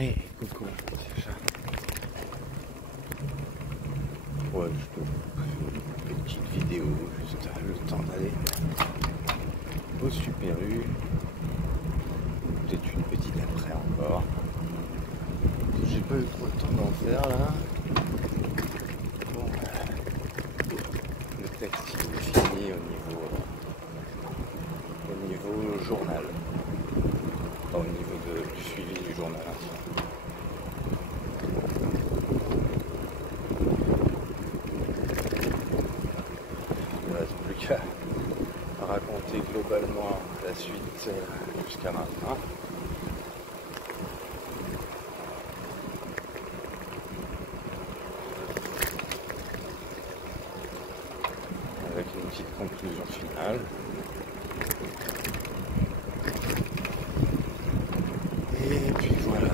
Hey, coucou, c'est ça. Ouais, je te fais une petite vidéo, juste le temps d'aller au Super U. Peut-être une petite après encore. J'ai pas eu trop le temps d'en faire là. Bon, le texte il est fini au niveau journal. Pas au niveau du suivi du journal. Il ne reste plus qu'à raconter globalement la suite jusqu'à maintenant. Avec une petite conclusion finale. Et puis voilà.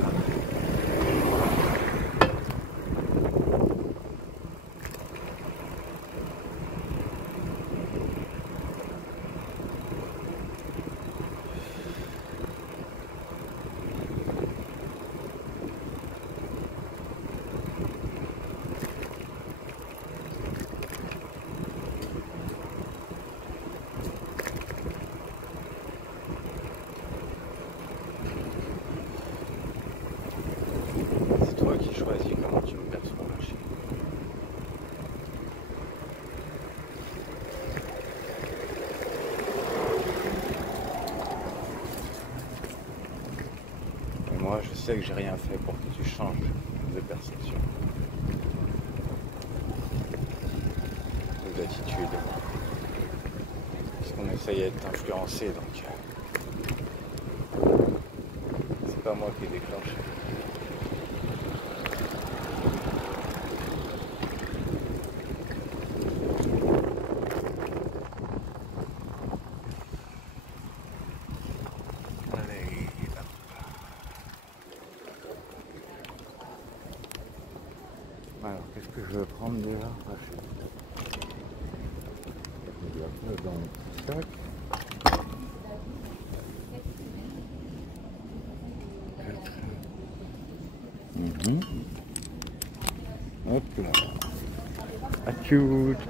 C'est toi qui choisis comment tu me perçois, ma chérie. Et moi, je sais que j'ai rien fait pour que tu changes de perception ou d'attitude. Parce qu'on essayait de t'influencer, donc c'est pas moi qui ai déclenché. Allez, hop. Alors, qu'est-ce que je veux prendre déjà? Je vais mettre dans mon petit sac. Hop là. Ah, cute.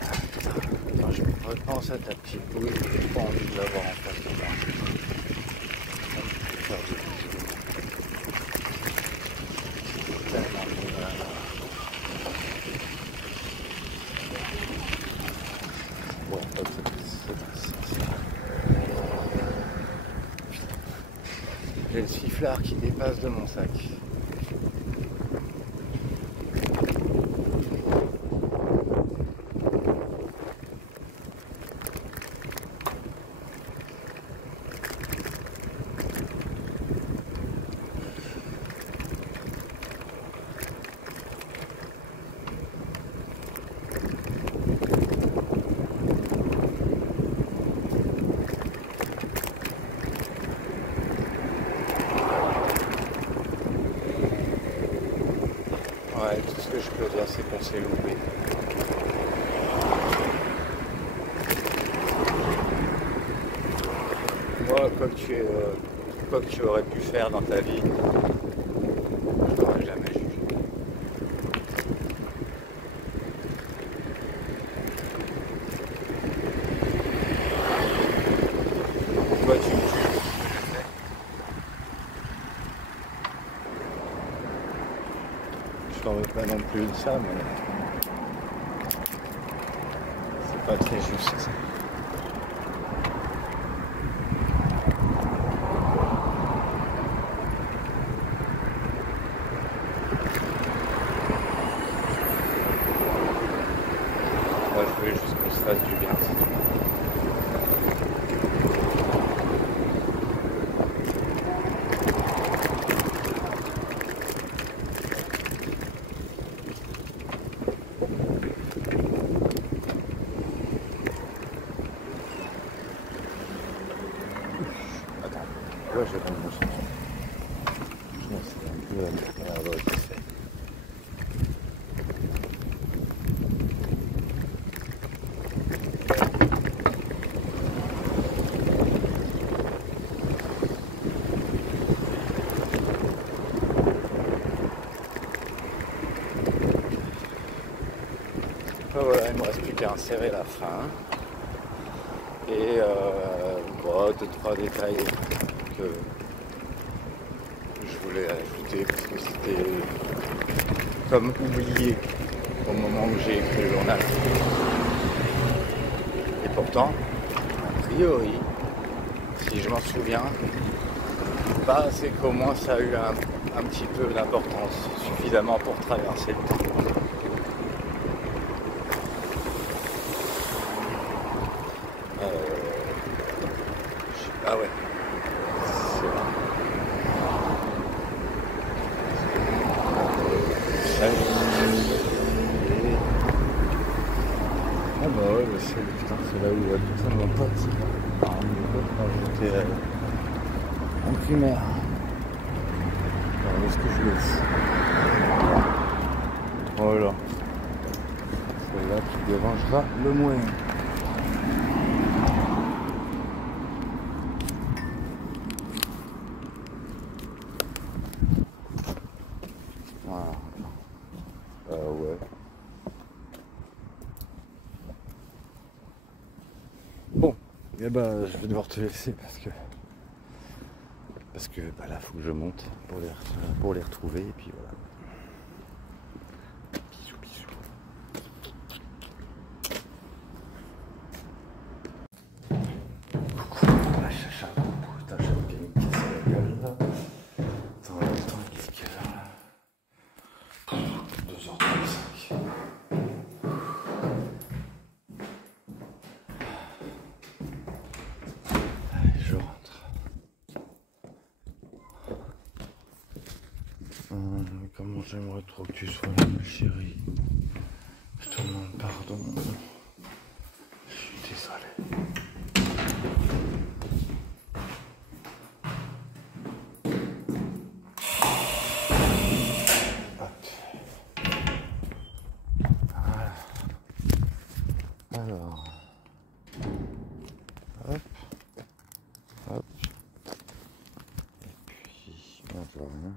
Attends, je repense à ta petite boule. J'ai pas envie de l'avoir en face de moi. Faire des bisous. Tellement de bon, c'est ça. J'ai le sifflard qui dépasse de mon sac. Ouais, tout ce que je peux dire, c'est qu'on s'est loupé. Moi, quoi que tu aurais pu faire dans ta vie, je t'aurais jamais jugé. Toi, tu me juges pour ce que j'ai fait. Je t'en veux pas non plus de ça, mais c'est pas très juste. Moi, je voulais juste qu'on se fasse du bien, c'est tout. Attends, là, j'ai pas mon son. Je pense que c'est un peu à la voix. tiens à serrer la fin. Et bon, 2-3 détails que je voulais ajouter parce que c'était comme oublié au moment où j'ai écrit le journal. Et pourtant, a priori, si je m'en souviens, c'est qu'au moins ça a eu un petit peu d'importance, suffisamment pour traverser le temps. Ah ouais. Ah bah ouais, c'est là où tout mon pote. Quand j'étais en primaire. Alors, où est-ce que je le fous? Voilà. C'est là qui dérangera le moins. Voilà. Ouais. Bon, et bah je vais devoir te laisser parce que bah, là faut que je monte pour les retrouver et puis voilà. Bisous, bisous. Coucou, la chacha. Putain, j'ai bien me casser la gueule là. Attends, qu'est-ce qu'il y a là? 2h35. Allez, je rentre. Comment j'aimerais trop que tu sois là, ma chérie. Je te demande pardon. Je suis désolé. Voilà. Alors. Hop. Hop. Et puis, là, je vois rien.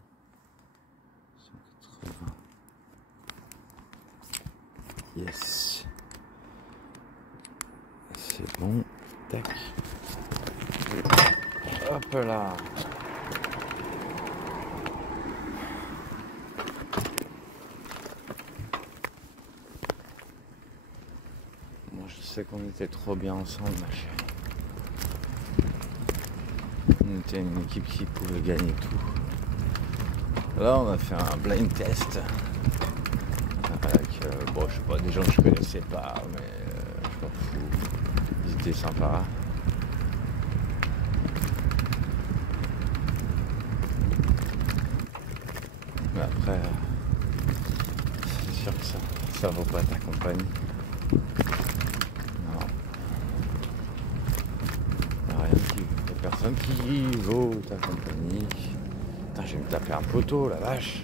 180. Yes. C'est bon. Tac. Hop là. Moi je sais qu'on était trop bien ensemble, ma chérie. On était une équipe qui pouvait gagner tout. Là on a fait un blind test. Avec, bon je sais pas, des gens que je connaissais pas, mais je m'en fous. Ils étaient sympas. Mais après, c'est sûr que ça vaut pas ta compagnie. Non. Y'a personne qui vaut ta compagnie. Putain, je vais me taper un poteau, la vache.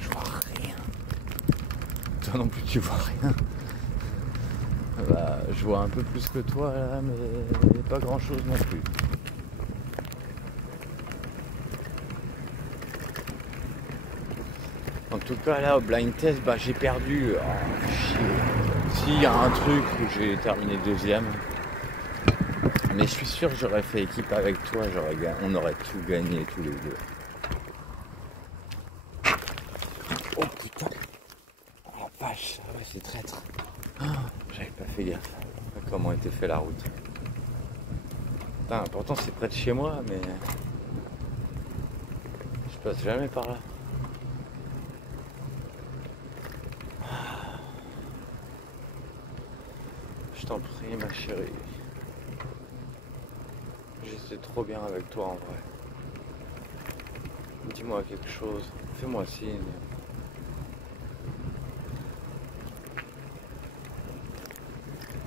Je vois rien. Toi non plus, tu vois rien. Bah, je vois un peu plus que toi là, mais pas grand chose non plus. En tout cas là au blind test, bah, j'ai perdu. Oh, chier. S'il y a un truc où j'ai terminé deuxième, mais je suis sûr que j'aurais fait équipe avec toi, on aurait tout gagné tous les deux. Oh putain. Oh la vache, ah ouais, c'est traître. Oh, j'avais pas fait gaffe à comment était fait la route. Putain, pourtant c'est près de chez moi, mais je passe jamais par là. Je t'en prie, ma chérie. J'étais trop bien avec toi en vrai. Dis-moi quelque chose, fais-moi signe.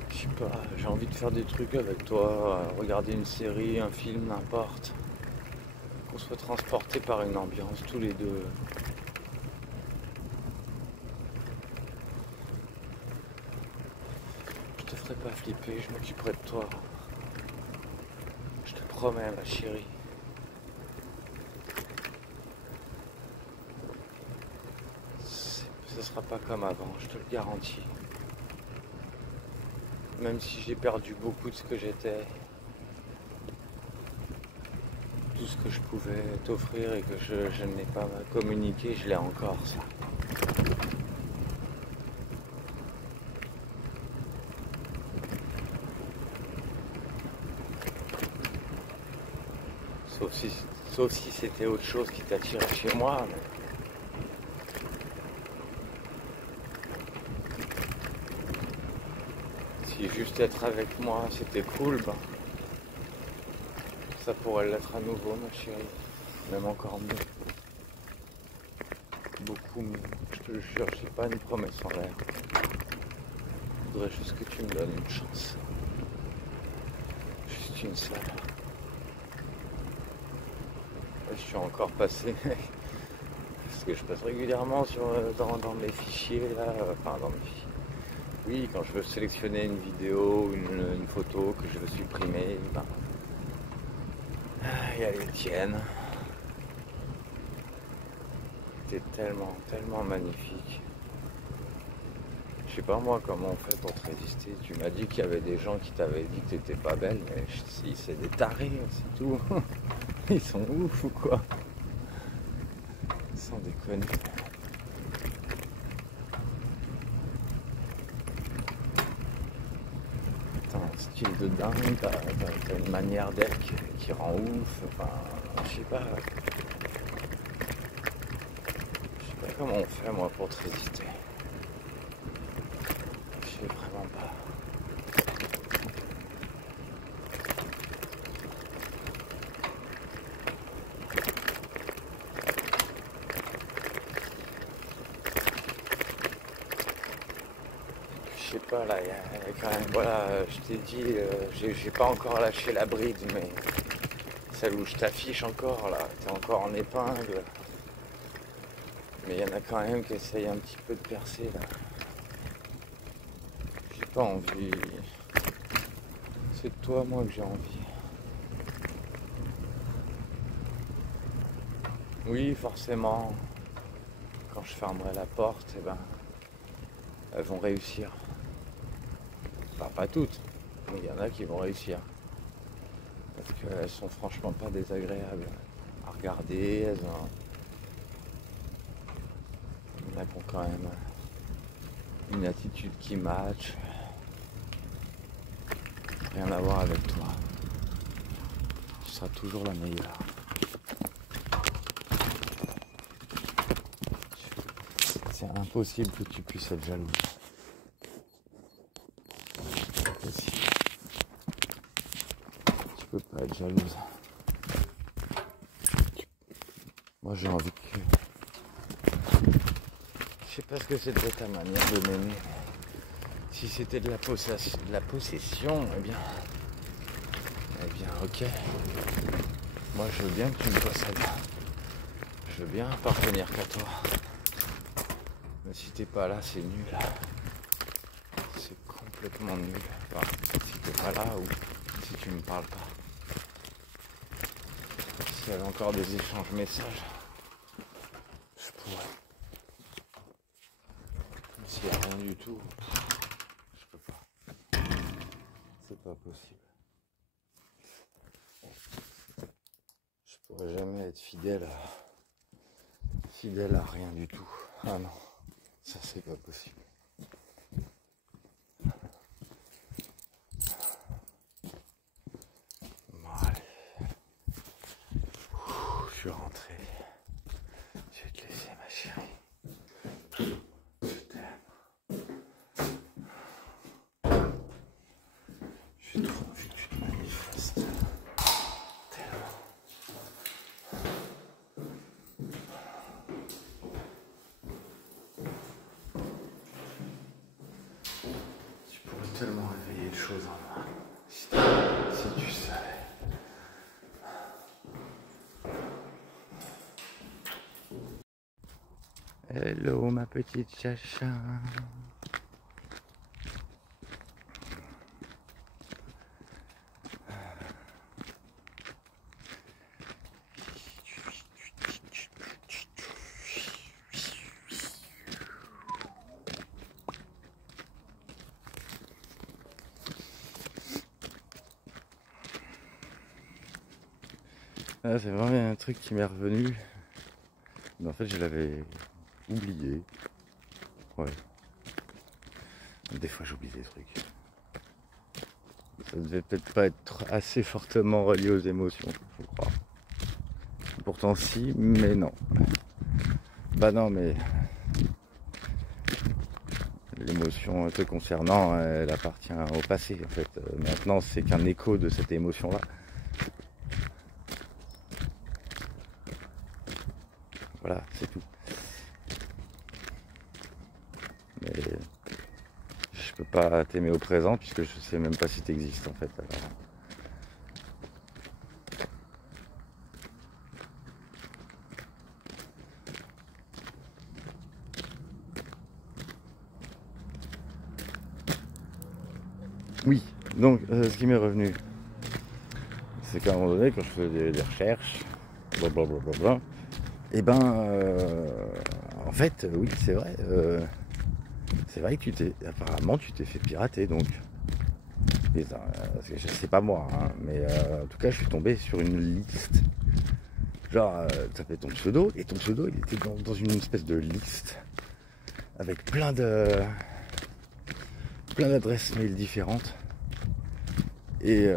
Je sais pas, j'ai envie de faire des trucs avec toi, regarder une série, un film, n'importe. Qu'on soit transporté par une ambiance tous les deux. Je te ferai pas flipper, je m'occuperai de toi. Je te promets, ma chérie. Ce sera pas comme avant, je te le garantis. Même si j'ai perdu beaucoup de ce que j'étais, tout ce que je pouvais t'offrir et que je n'ai pas communiqué, je l'ai encore, ça. Sauf si c'était autre chose qui t'attirait chez moi. Mais... si juste être avec moi c'était cool, ben, ça pourrait l'être à nouveau, ma chérie. Même encore mieux. Beaucoup mieux. Je te le jure, j'ai pas une promesse en l'air. Je voudrais juste que tu me donnes une chance. Juste une seule. Je suis encore passé, parce que je passe régulièrement dans mes fichiers là, enfin dans mes fichiers. Oui, quand je veux sélectionner une vidéo, une photo que je veux supprimer, ben, il y a les tiennes. T'es tellement, tellement magnifique. Je sais pas moi comment on fait pour te résister. Tu m'as dit qu'il y avait des gens qui t'avaient dit que t'étais pas belle, mais si c'est des tarés, c'est tout. Ils sont ouf ou quoi? Sans déconner. T'as un style de dingue, t'as une manière d'être qui rend ouf. Enfin, je sais pas comment on fait moi pour te résister. Je sais vraiment pas. Je sais pas là, il y a quand même, voilà, je t'ai dit, j'ai pas encore lâché la bride, mais celle où je t'affiche encore là, t'es encore en épingle. Mais il y en a quand même qui essayent un petit peu de percer là. J'ai pas envie. C'est de toi moi que j'ai envie. Oui, forcément, quand je fermerai la porte, eh ben, elles vont réussir. Enfin, pas toutes, mais il y en a qui vont réussir. Parce qu'elles sont franchement pas désagréables à regarder. Il y en a qui ont quand même une attitude qui match. Rien à voir avec toi. Tu seras toujours la meilleure. C'est impossible que tu puisses être jalouse. C'est impossible. Tu peux pas être jalouse. Moi j'ai envie que... Je sais pas ce que c'était ta manière de m'aimer. Si c'était de la possession, eh bien ok. Moi je veux bien que tu me possèdes. Je veux bien appartenir qu'à toi. Mais si t'es pas là, c'est nul. C'est complètement nul. Enfin, si t'es pas là ou si tu me parles pas. S'il y avait encore des échanges messages, je pourrais. Mais s'il n'y a rien du tout, je peux pas. C'est pas possible. Je pourrais jamais être fidèle à rien du tout. Ah non, ça c'est pas possible. Bon, allez. Je suis rentré. Je vais te laisser, ma chérie. Je t'aime. J'ai trop envie que tu te manifestes. Tellement. Tu pourrais tellement réveiller de choses en moi. Si tu savais. Hello ma petite chacha. Ah, c'est vraiment un truc qui m'est revenu. Mais en fait, je l'avais oublié. Ouais. Des fois, j'oublie des trucs. Ça devait peut-être pas être assez fortement relié aux émotions, je crois. Pourtant, si, mais non. Bah non, mais l'émotion te concernant, elle appartient au passé, en fait. Maintenant, c'est qu'un écho de cette émotion-là. Voilà, c'est tout. Mais je peux pas t'aimer au présent puisque je sais même pas si tu existes en fait. Alors... Oui, donc ce qui m'est revenu, c'est qu'à un moment donné, quand je faisais des recherches, blablabla, et ben, en fait, oui, c'est vrai que apparemment, tu t'es fait pirater, donc. C'est pas moi, hein, mais en tout cas, je suis tombé sur une liste. Genre, tu avais ton pseudo, et ton pseudo, il était dans une espèce de liste avec plein d'adresses mail différentes. Et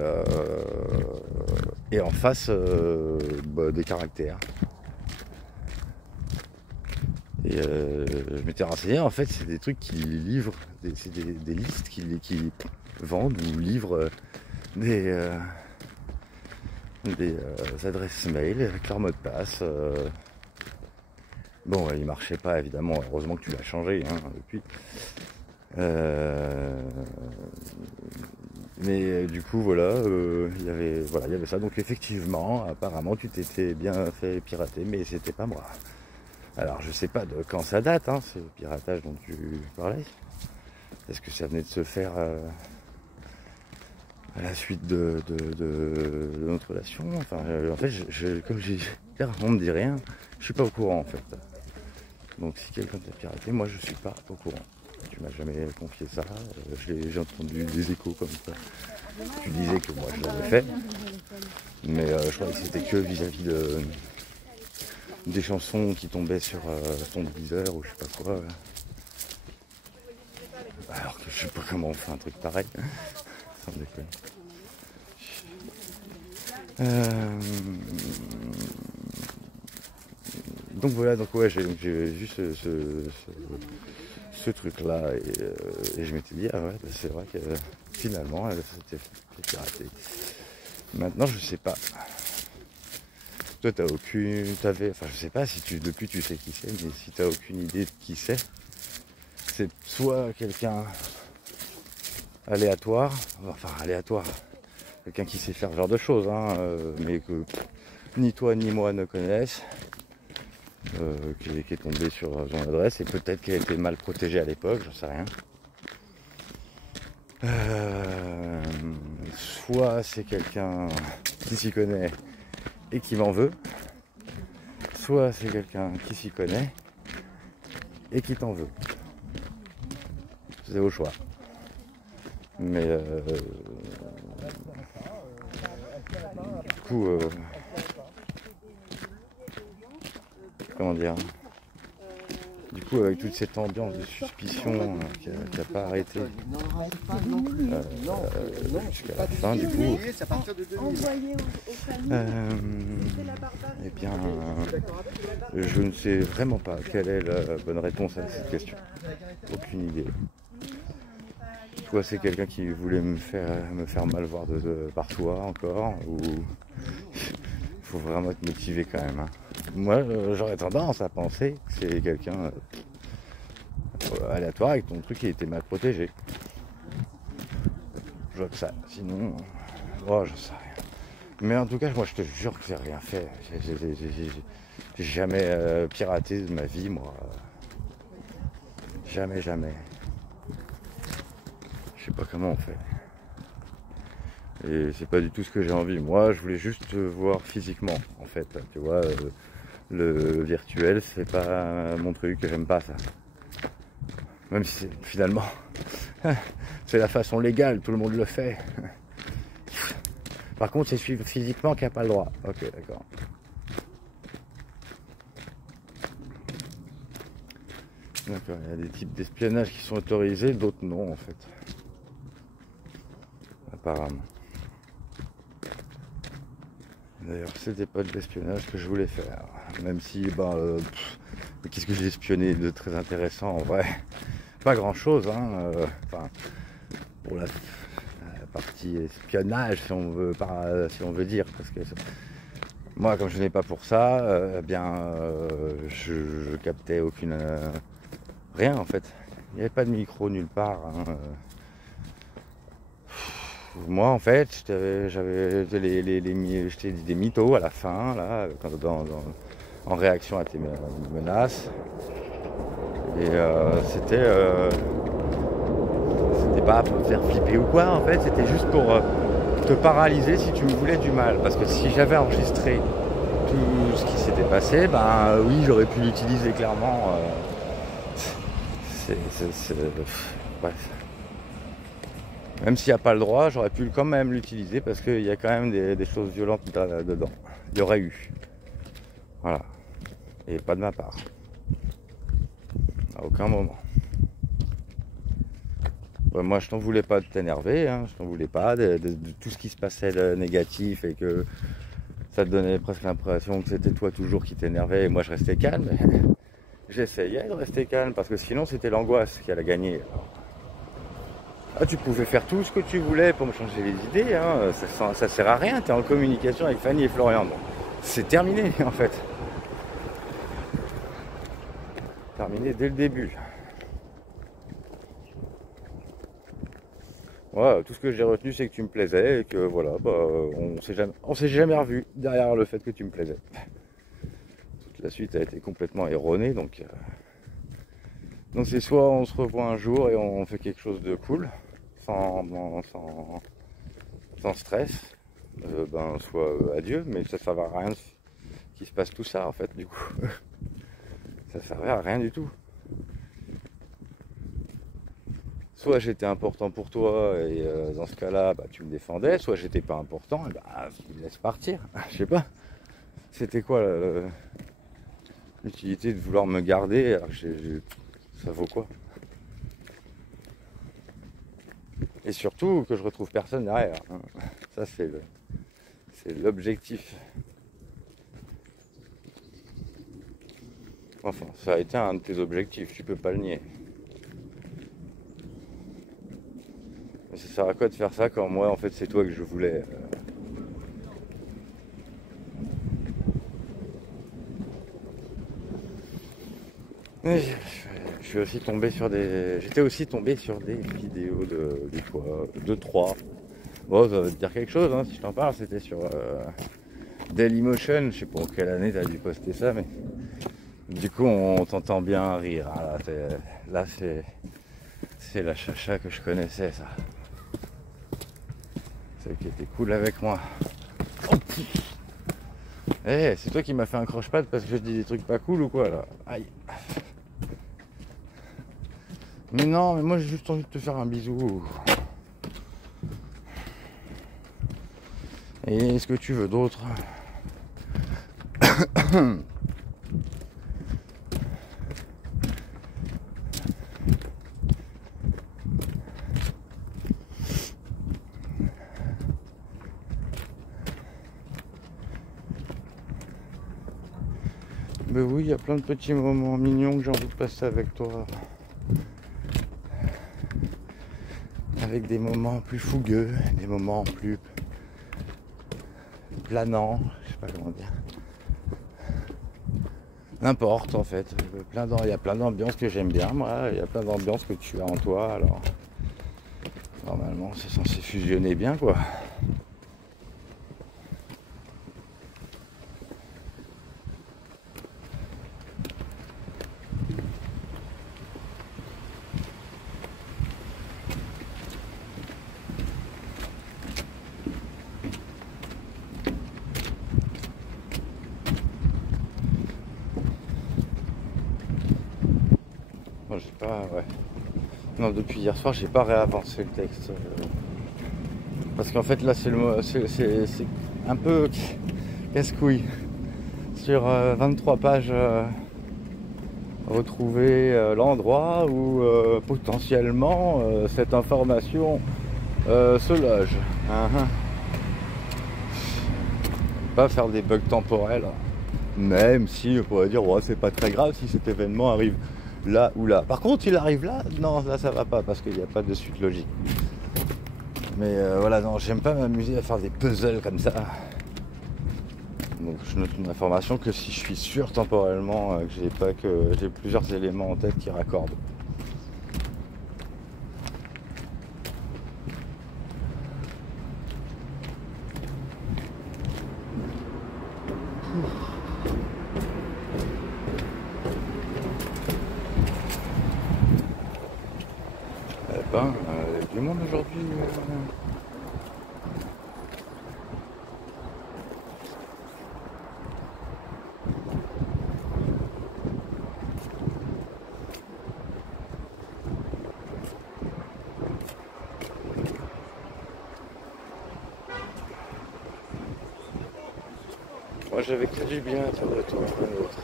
en face, des caractères. Et je m'étais renseigné, en fait, c'est des trucs qui livrent, c'est des listes qui vendent ou livrent des adresses mail avec leur mot de passe. Bon, il marchait pas évidemment, heureusement que tu l'as changé depuis. Mais du coup voilà, il y avait ça. Donc effectivement, apparemment tu t'étais bien fait pirater, mais c'était pas moi. Alors je sais pas de quand ça date, ce piratage dont tu parlais. Est-ce que ça venait de se faire à la suite de notre relation? Enfin, en fait, comme j'ai on me dit rien, je suis pas au courant en fait. Donc si quelqu'un t'a piraté, moi je suis pas au courant. Tu m'as jamais confié ça. J'ai entendu des échos comme ça. Tu disais que moi je l'avais fait, mais je croyais que c'était que vis-à-vis des chansons qui tombaient sur ton Deezer ou je sais pas quoi. Alors que je sais pas comment on fait un truc pareil. Sans déconner. Donc voilà, donc ouais, j'ai vu ce truc là et je m'étais dit ah ouais, c'est vrai que finalement elle s'était fait pirater. Maintenant je sais pas. Toi enfin je sais pas si depuis tu sais qui c'est, mais si t'as aucune idée de qui c'est soit quelqu'un aléatoire, quelqu'un qui sait faire ce genre de choses, mais que ni toi ni moi ne connaissent, qui est tombé sur son adresse, et peut-être qu'elle a été mal protégée à l'époque, j'en sais rien. Soit c'est quelqu'un qui s'y connaît et qui m'en veut, soit c'est quelqu'un qui s'y connaît et qui t'en veut. C'est au choix. Mais du coup, comment dire, du coup avec toute cette ambiance de suspicion qui n'a pas arrêté jusqu'à la fin, du coup, eh bien, je ne sais vraiment pas quelle est la bonne réponse à cette question. Aucune idée. Soit c'est quelqu'un qui voulait me faire mal voir par toi encore, ou il faut vraiment être motivé quand même. Moi, j'aurais tendance à penser que c'est quelqu'un aléatoire avec ton truc qui était mal protégé. Je vois que ça. Sinon, je sais rien. Mais en tout cas, moi, je te jure que j'ai rien fait. J'ai jamais piraté de ma vie, moi. Jamais. Je sais pas comment on fait. Et c'est pas du tout ce que j'ai envie. Moi, je voulais juste te voir physiquement, en fait. Tu vois, le virtuel, c'est pas mon truc, j'aime pas ça. Même si finalement, c'est la façon légale, tout le monde le fait. Par contre, c'est suivre physiquement qui n'a pas le droit. Ok, d'accord. D'accord, il y a des types d'espionnage qui sont autorisés, d'autres non en fait. Apparemment. D'ailleurs, c'était pas de l'espionnage que je voulais faire. Même si, qu'est-ce que j'ai espionné de très intéressant en vrai? Pas grand chose, hein. Enfin, pour la partie espionnage, si on veut dire, parce que moi, comme je n'ai pas pour ça, je captais aucune rien en fait. Il n'y avait pas de micro nulle part. Hein. Moi en fait, j'avais jeté des mythos à la fin, là, en réaction à tes menaces. Et c'était pas pour te faire flipper ou quoi en fait, c'était juste pour te paralyser si tu me voulais du mal. Parce que si j'avais enregistré tout ce qui s'était passé, oui, j'aurais pu l'utiliser clairement. Bref. Même s'il n'y a pas le droit, j'aurais pu quand même l'utiliser parce qu'il y a quand même des choses violentes dedans. Il y aurait eu. Voilà. Et pas de ma part. À aucun moment. Ouais, moi je t'en voulais pas de t'énerver, hein, je t'en voulais pas de tout ce qui se passait de négatif et que ça te donnait presque l'impression que c'était toi toujours qui t'énervais et moi je restais calme. J'essayais de rester calme parce que sinon c'était l'angoisse qui allait gagner. Ah, tu pouvais faire tout ce que tu voulais pour me changer les idées, hein. Ça sert à rien, tu es en communication avec Fanny et Florian. Bon, c'est terminé en fait. Terminé dès le début. Ouais, tout ce que j'ai retenu c'est que tu me plaisais et que voilà, on s'est jamais revu derrière le fait que tu me plaisais. Toute la suite a été complètement erronée, donc c'est soit on se revoit un jour et on fait quelque chose de cool, sans stress, soit adieu, mais ça ne va à rien qu'il se passe tout ça en fait du coup. Ça servait à rien du tout. Soit j'étais important pour toi et dans ce cas-là tu me défendais, soit j'étais pas important et tu me laisses partir. Je sais pas. C'était quoi l'utilité de vouloir me garder alors que ça vaut quoi? Et surtout que je retrouve personne derrière. Hein. Ça c'est l'objectif. Enfin, ça a été un de tes objectifs, tu peux pas le nier. Mais ça sert à quoi de faire ça quand moi en fait c'est toi que je voulais J'étais aussi tombé sur des vidéos de toi, 2-3. Bon, ça va te dire quelque chose, hein, si je t'en parle, c'était sur Dailymotion, je sais pas en quelle année t'as dû poster ça, mais du coup on t'entend bien rire. Hein, là c'est la chacha que je connaissais, ça. Celle qui était cool avec moi. Oh, c'est toi qui m'as fait un croche-patte parce que je dis des trucs pas cool ou quoi là? Aïe. Mais non, mais moi j'ai juste envie de te faire un bisou. Et est-ce que tu veux d'autres? Ben oui, il y a plein de petits moments mignons que j'ai envie de passer avec toi. Avec des moments plus fougueux, des moments plus planants, je sais pas comment dire. N'importe en fait. Il y a plein d'ambiances que j'aime bien, moi. Il y a plein d'ambiances que tu as en toi, alors normalement c'est censé fusionner bien quoi. J'ai pas, ouais. Non, depuis hier soir, j'ai pas réavancé le texte. Parce qu'en fait là c'est un peu casse-couille. Sur 23 pages, retrouver l'endroit où potentiellement cette information se loge. Pas faire des bugs temporels, même si on pourrait dire ouais, c'est pas très grave si cet événement arrive là ou là. Par contre il arrive là, non là ça va pas parce qu'il n'y a pas de suite logique. Mais voilà, non, j'aime pas m'amuser à faire des puzzles comme ça. Donc je note une information que si je suis sûr temporellement que j'ai plusieurs éléments en tête qui raccordent. Eh ben, il y a du monde aujourd'hui. Moi j'avais que du bien à faire de tout un autre.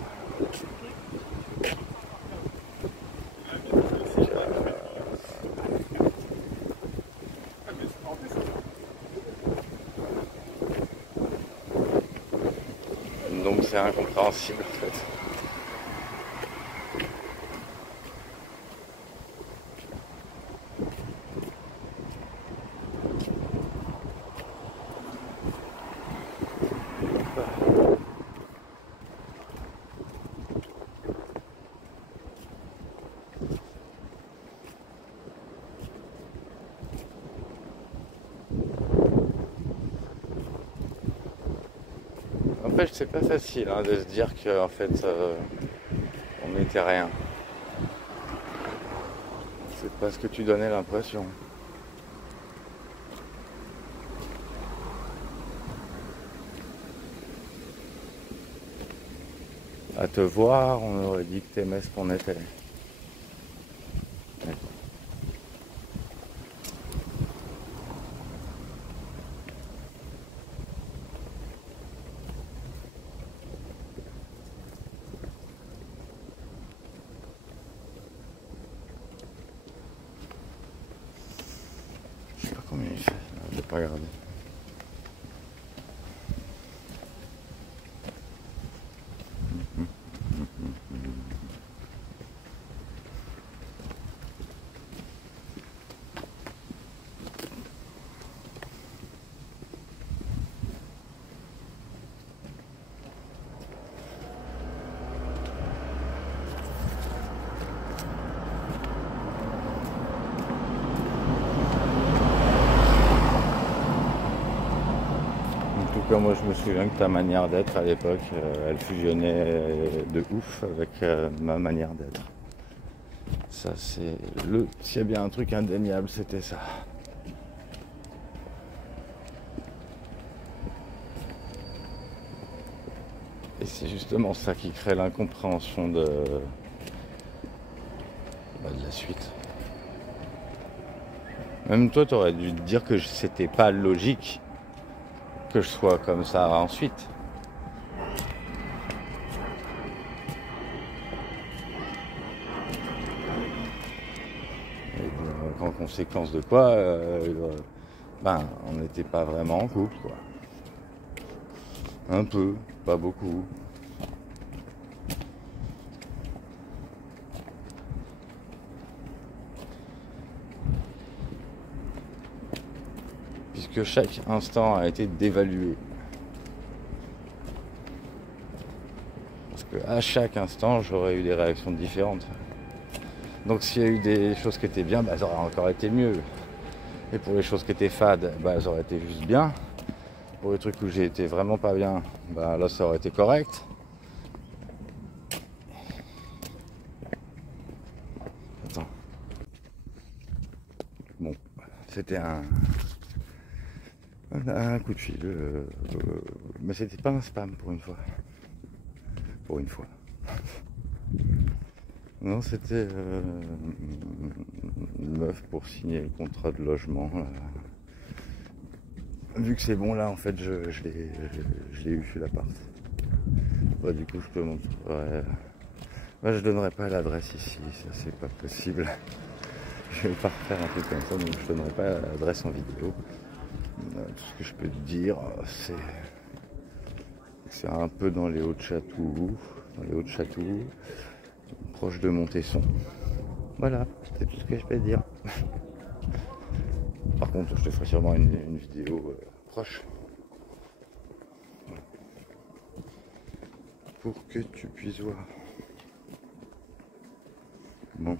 Donc c'est incompréhensible en fait. N'empêche, c'est pas facile de se dire qu'en fait on n'était rien. C'est pas ce que tu donnais l'impression. À te voir, on aurait dit que t'aimais ce qu'on était. Ouais. Je sais pas combien il fait, je vais pas regarder. Moi je me souviens que ta manière d'être à l'époque, elle fusionnait de ouf avec ma manière d'être. Ça c'est s'il y a bien un truc indéniable, c'était ça. Et c'est justement ça qui crée l'incompréhension de la suite. Même toi t'aurais dû te dire que c'était pas logique que je sois comme ça ensuite. Et en conséquence de quoi, on n'était pas vraiment en couple, quoi. Un peu, pas beaucoup. Puisque chaque instant a été dévalué. Parce qu'à chaque instant, j'aurais eu des réactions différentes. Donc s'il y a eu des choses qui étaient bien, ça aurait encore été mieux. Et pour les choses qui étaient fades, ça aurait été juste bien. Pour les trucs où j'ai été vraiment pas bien, là ça aurait été correct. Attends. Bon, c'était un coup de fil. Mais c'était pas un spam pour une fois. Pour une fois. Non, c'était une meuf pour signer le contrat de logement. vu que c'est bon là, en fait, je l'ai eu l'appart. Bah, du coup, je te montrerai. Moi, je donnerai pas l'adresse ici, ça c'est pas possible. Je vais pas refaire un truc comme ça, donc je donnerai pas l'adresse en vidéo. Tout ce que je peux te dire, c'est un peu dans les Hauts-de-Chatou, proche de Montesson. Voilà, c'est tout ce que je peux te dire. Par contre, je te ferai sûrement une vidéo proche. Pour que tu puisses voir. Bon.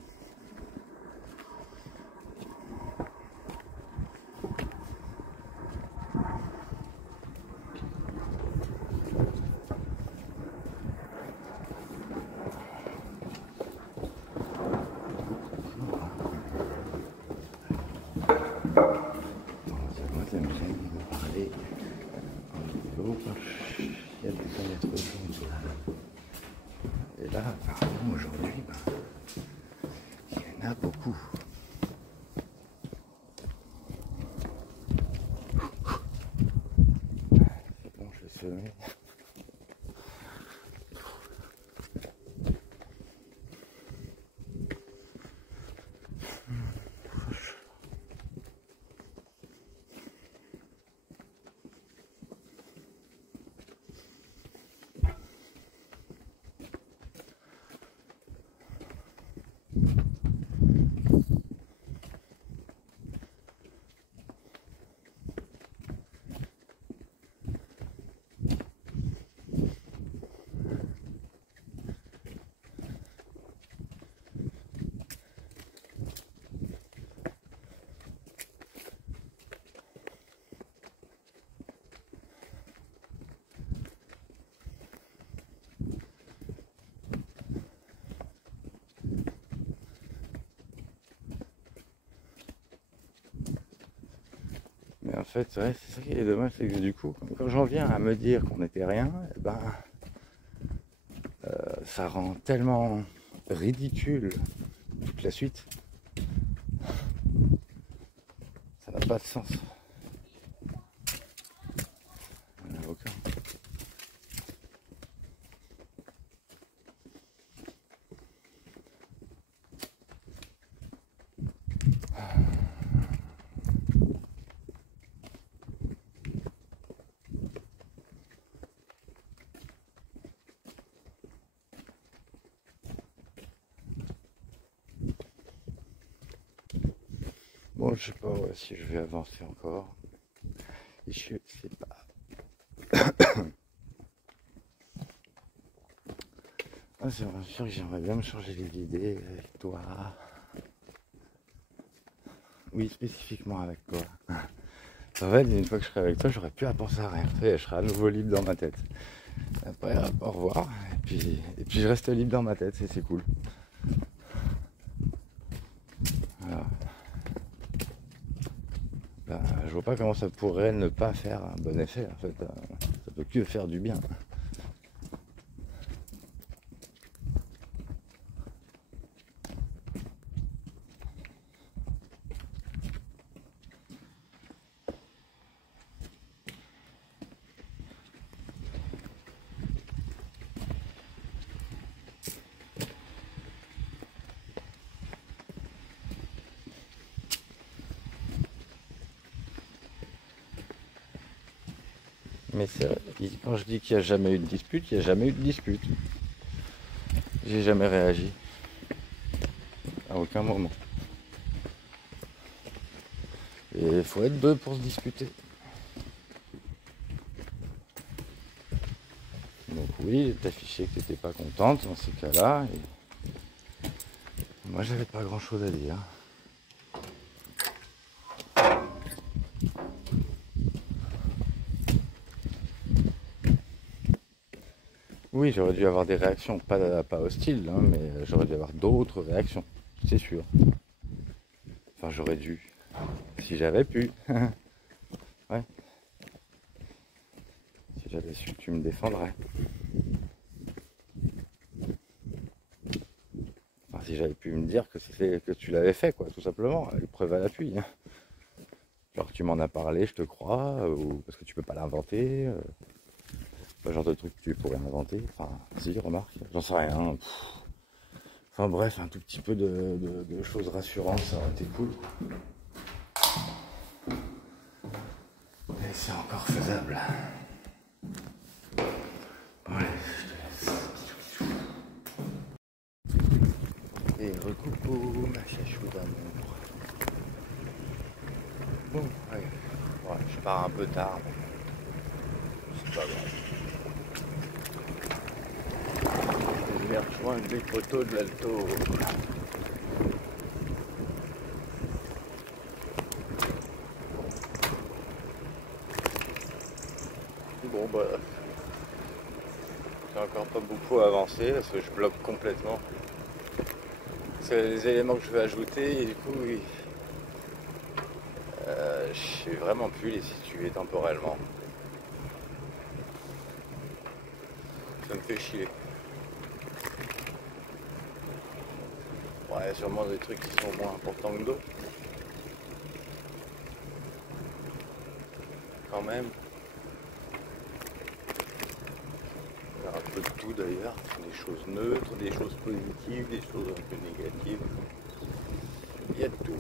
Moi, j'aime bien parler en vidéo quand il y a trop de gens. Et là, apparemment, aujourd'hui, il y en a beaucoup. C'est bon, je vais semer. Mais en fait, ouais, c'est ça qui est dommage, c'est que du coup, quand j'en viens à me dire qu'on n'était rien, eh ben, ça rend tellement ridicule toute la suite. Ça n'a pas de sens. On n'a aucun. Bon, je sais pas si je vais avancer encore. Et je sais pas. C'est sûr que j'aimerais bien me changer les idées avec toi. Oui, spécifiquement avec toi. En fait, une fois que je serai avec toi, j'aurais plus à penser à rien. Je serai à nouveau libre dans ma tête. Après, au revoir. Et puis je reste libre dans ma tête et c'est cool. Voilà. Je vois pas comment ça pourrait ne pas faire un bon effet. En fait, ça peut que faire du bien. Mais c'est vrai, quand je dis qu'il n'y a jamais eu de dispute, il n'y a jamais eu de dispute. J'ai jamais réagi. À aucun moment. Et il faut être deux pour se disputer. Donc oui, t'affichais que t'étais pas contente dans ces cas-là. Et moi, j'avais pas grand-chose à dire. Oui, j'aurais dû avoir des réactions, pas hostiles, hein, mais j'aurais dû avoir d'autres réactions, c'est sûr. Enfin, j'aurais dû, si j'avais pu. Ouais. Si j'avais su que tu me défendrais. Enfin, si j'avais pu me dire que tu l'avais fait, quoi, tout simplement, avec preuve à l'appui. Hein. Genre, que tu m'en as parlé, je te crois, ou parce que tu peux pas l'inventer. Le genre de truc que tu pourrais inventer. Enfin, si, remarque, j'en sais rien. Enfin bref, un tout petit peu de choses rassurantes, ça aurait été cool. Mais c'est encore faisable. Ouais, je te laisse. Et recoucou, ma chachou d'amour. Bon, allez. Ouais, je pars un peu tard, mais c'est pas grave. Je vais rejoindre les photos de l'Alto. Bon bah, j'ai encore pas beaucoup avancé parce que je bloque complètement. C'est les éléments que je vais ajouter et du coup, oui, je sais vraiment plus les situer temporellement. Ça me fait chier. Ouais, sûrement des trucs qui sont moins importants que d'autres. Quand même. Il y a un peu de tout d'ailleurs. Des choses neutres, des choses positives, des choses un peu négatives. Il y a de tout.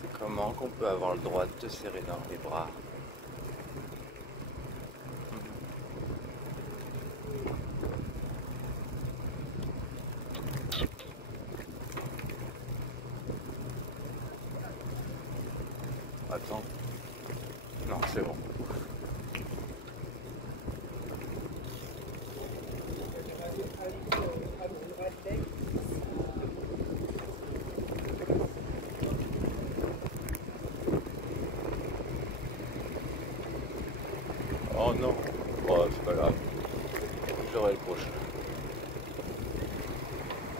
C'est comment qu'on peut avoir le droit de te serrer dans les bras? Attends. Non, c'est bon. Oh non. Oh, c'est pas grave. J'aurai le prochain.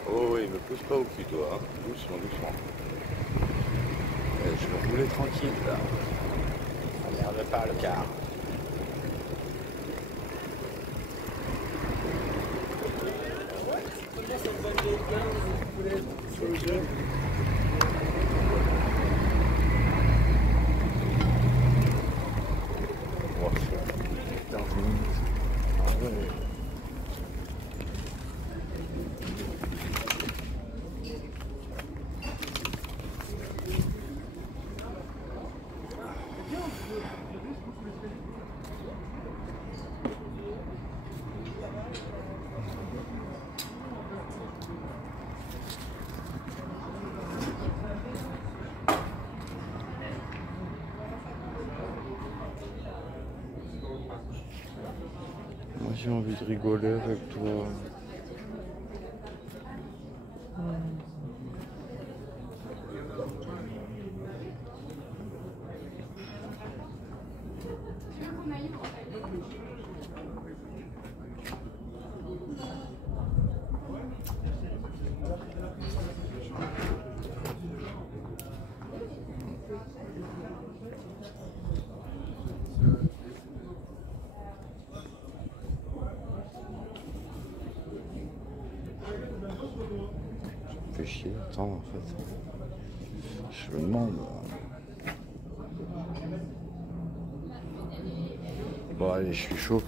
Oh oui, me pousse pas au cul toi, hein. Doucement, doucement. Je vais rouler tranquille là. Merde pas le car. Moi j'ai envie de rigoler avec toi. Fait chier, attends en fait. Je me demande. Bon allez, je suis chaud.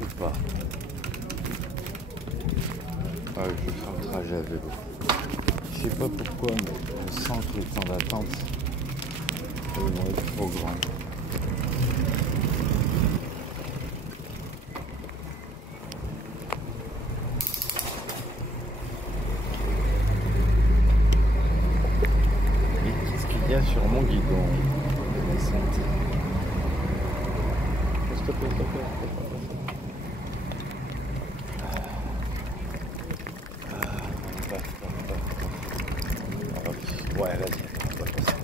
Ou pas. Ah, je vais faire le trajet à vélo. Je sais pas pourquoi, mais je sens que les temps d'attente vont être trop grands. Il y a sur mon guidon. S'il te plaît, s'il te plaît. Ouais, vas-y, on va passer.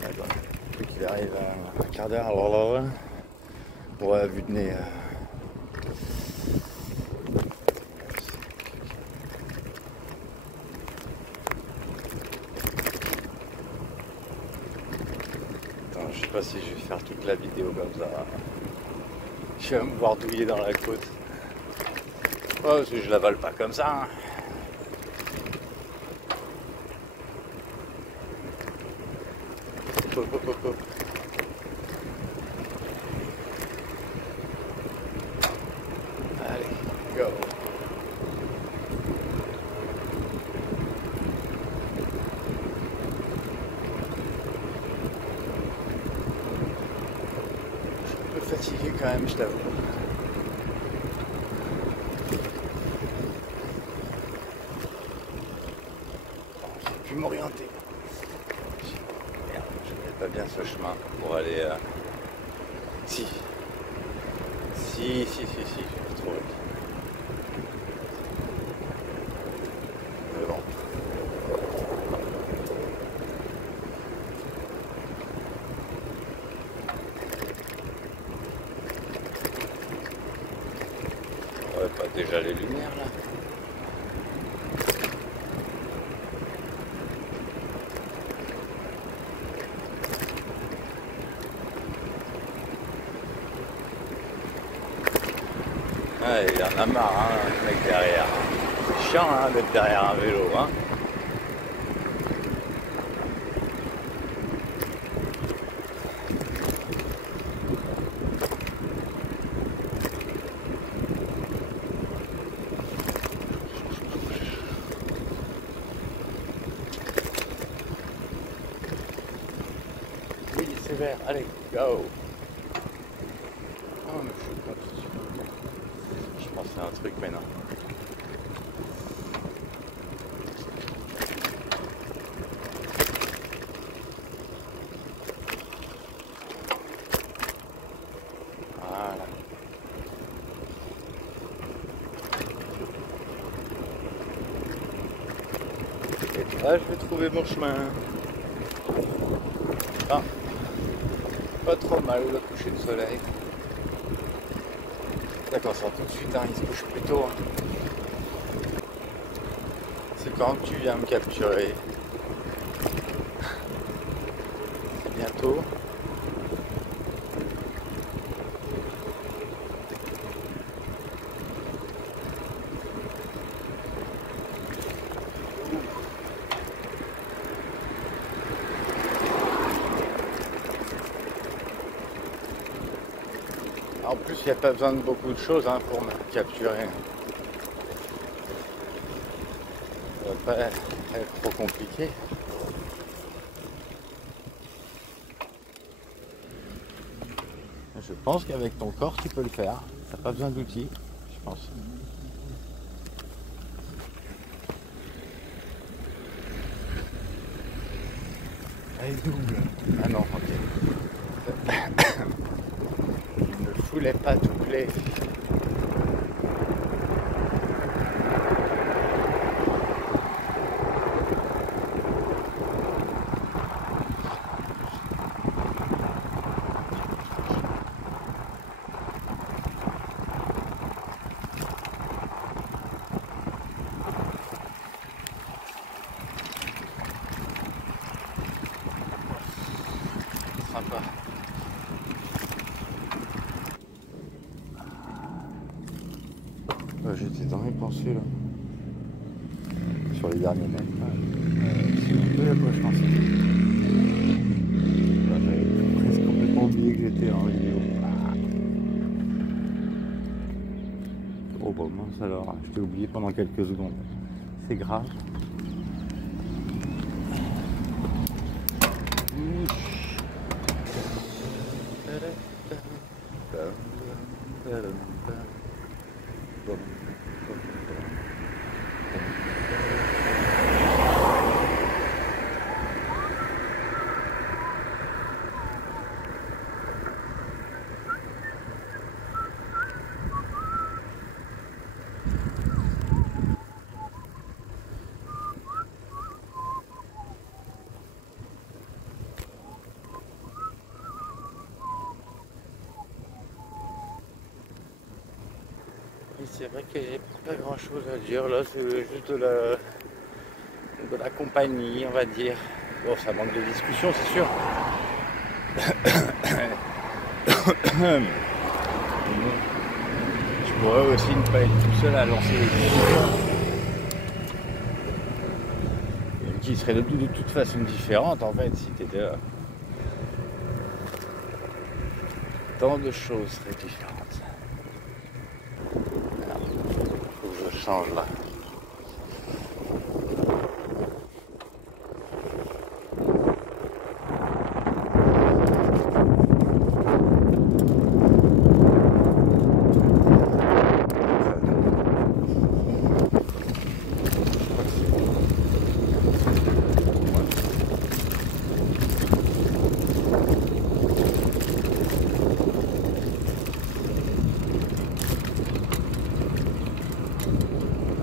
D'accord. Le truc il arrive à un quart d'heure, alors là, ouais, vue de nez. Je sais pas si je vais faire toute la vidéo comme ça. Je Je vais me voir douiller dans la côte. Oh, parce que je l'avale pas comme ça. Hein. Hop, hop, hop, hop. Allez, go. Je suis un peu fatigué quand même, je t'avoue. Je sais plus m'orienter. Merde, je connais pas bien ce chemin pour aller... Si, je vais trouver. Mais bon. Ouais, pas déjà les lumières là. Ah, il en a marre, hein, le mec derrière. C'est chiant hein, d'être derrière un vélo. Hein. Oui, c'est vert. Allez, go. Oh, mais je suis con. Je pense que c'est un truc, mais non. Voilà. Et là, je vais trouver mon chemin. Ah, pas trop mal le coucher de soleil. D'accord, ça tout de suite, hein, il se couche plus tôt. Hein. C'est quand tu viens me capturer. C'est bientôt. En plus, il n'y a pas besoin de beaucoup de choses hein, pour me capturer. Ça va pas être trop compliqué. Je pense qu'avec ton corps, tu peux le faire. T'as pas besoin d'outils, je pense. Allez, double. Ah non, ok. Ne foulez pas toutes les... Sympa. J'étais dans mes pensées là. Sur les derniers mètres. C'est un peu à quoi je pensais. J'avais presque complètement oublié que j'étais en vidéo. Oh bah mince alors, je t'ai oublié pendant quelques secondes. C'est grave. C'est vrai que j'ai pas grand chose à dire là, c'est juste de la compagnie, on va dire. Bon, ça manque de discussion, c'est sûr. pourrais aussi ne pas être tout seul à lancer les décisions. Qui serait de toute façon différente en fait si tu étais là. Tant de choses seraient différentes. Alors, faut que je change là.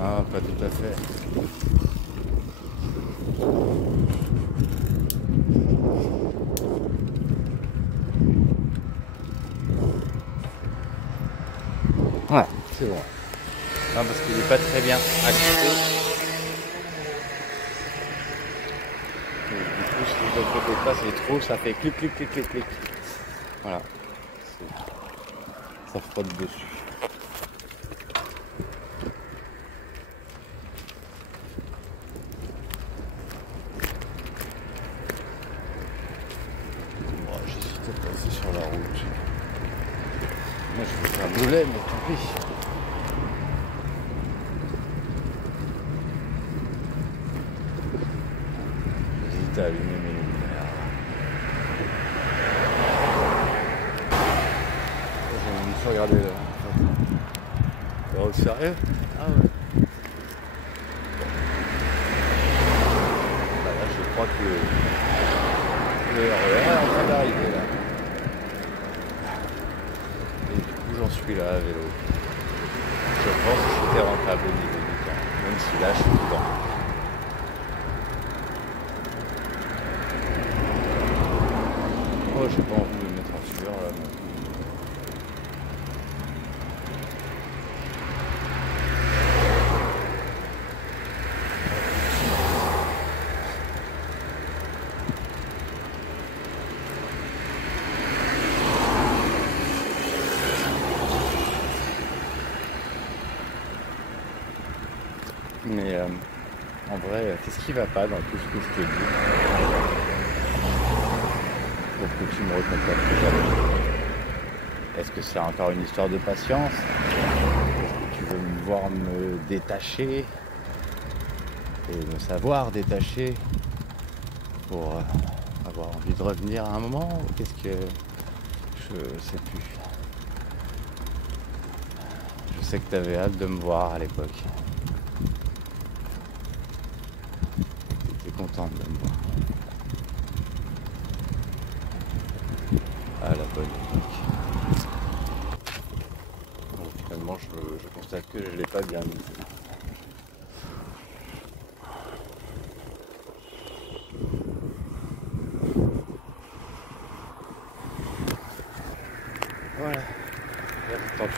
Ah, pas tout à fait. Ouais, c'est bon. Non, parce qu'il n'est pas très bien axé. Et du coup, si je ne le fais pas, c'est trop, ça fait clic, clic, clic, clic, clic. Voilà. Ça frotte dessus. J'hésite à passer sur la route. Moi je veux faire un boulet, mais tant pis. J'hésite à allumer mes lumières. J'ai envie de regarder là. Oh, sérieux? Ah ouais. Bah là je crois que le RER est en train d'arriver là. Et du coup j'en suis là à vélo. Je pense que c'était rentable au niveau du temps, même si là je suis dedans. Oh, j'ai pas envie de me mettre en sueur là non plus. Mais en vrai, qu'est-ce qui va pas dans tout ce que je te dis pour que tu me recontactes jamais? Est-ce que c'est encore une histoire de patience? Est-ce que tu veux me voir me détacher et me savoir détacher pour avoir envie de revenir à un moment? Ou qu'est-ce que... Je sais plus. Je sais que tu avais hâte de me voir à l'époque. Contente de me voir. Ah, la bonne époque. Bon, finalement, je constate que je l'ai pas bien mis. Voilà. Là, tant que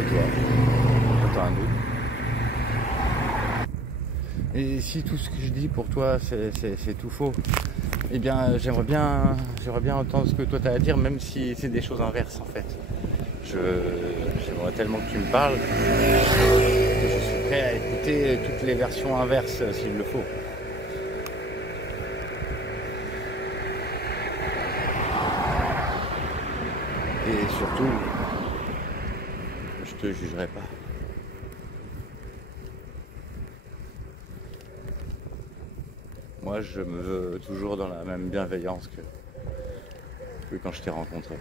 et toi? Attends un autre. Et si tout ce que je dis pour toi c'est tout faux, eh bien j'aimerais bien entendre ce que toi tu as à dire, même si c'est des choses inverses en fait. J'aimerais tellement que tu me parles que je suis prêt à écouter toutes les versions inverses s'il le faut. Et surtout, je te jugerai pas. Moi, je me veux toujours dans la même bienveillance que quand je t'ai rencontré.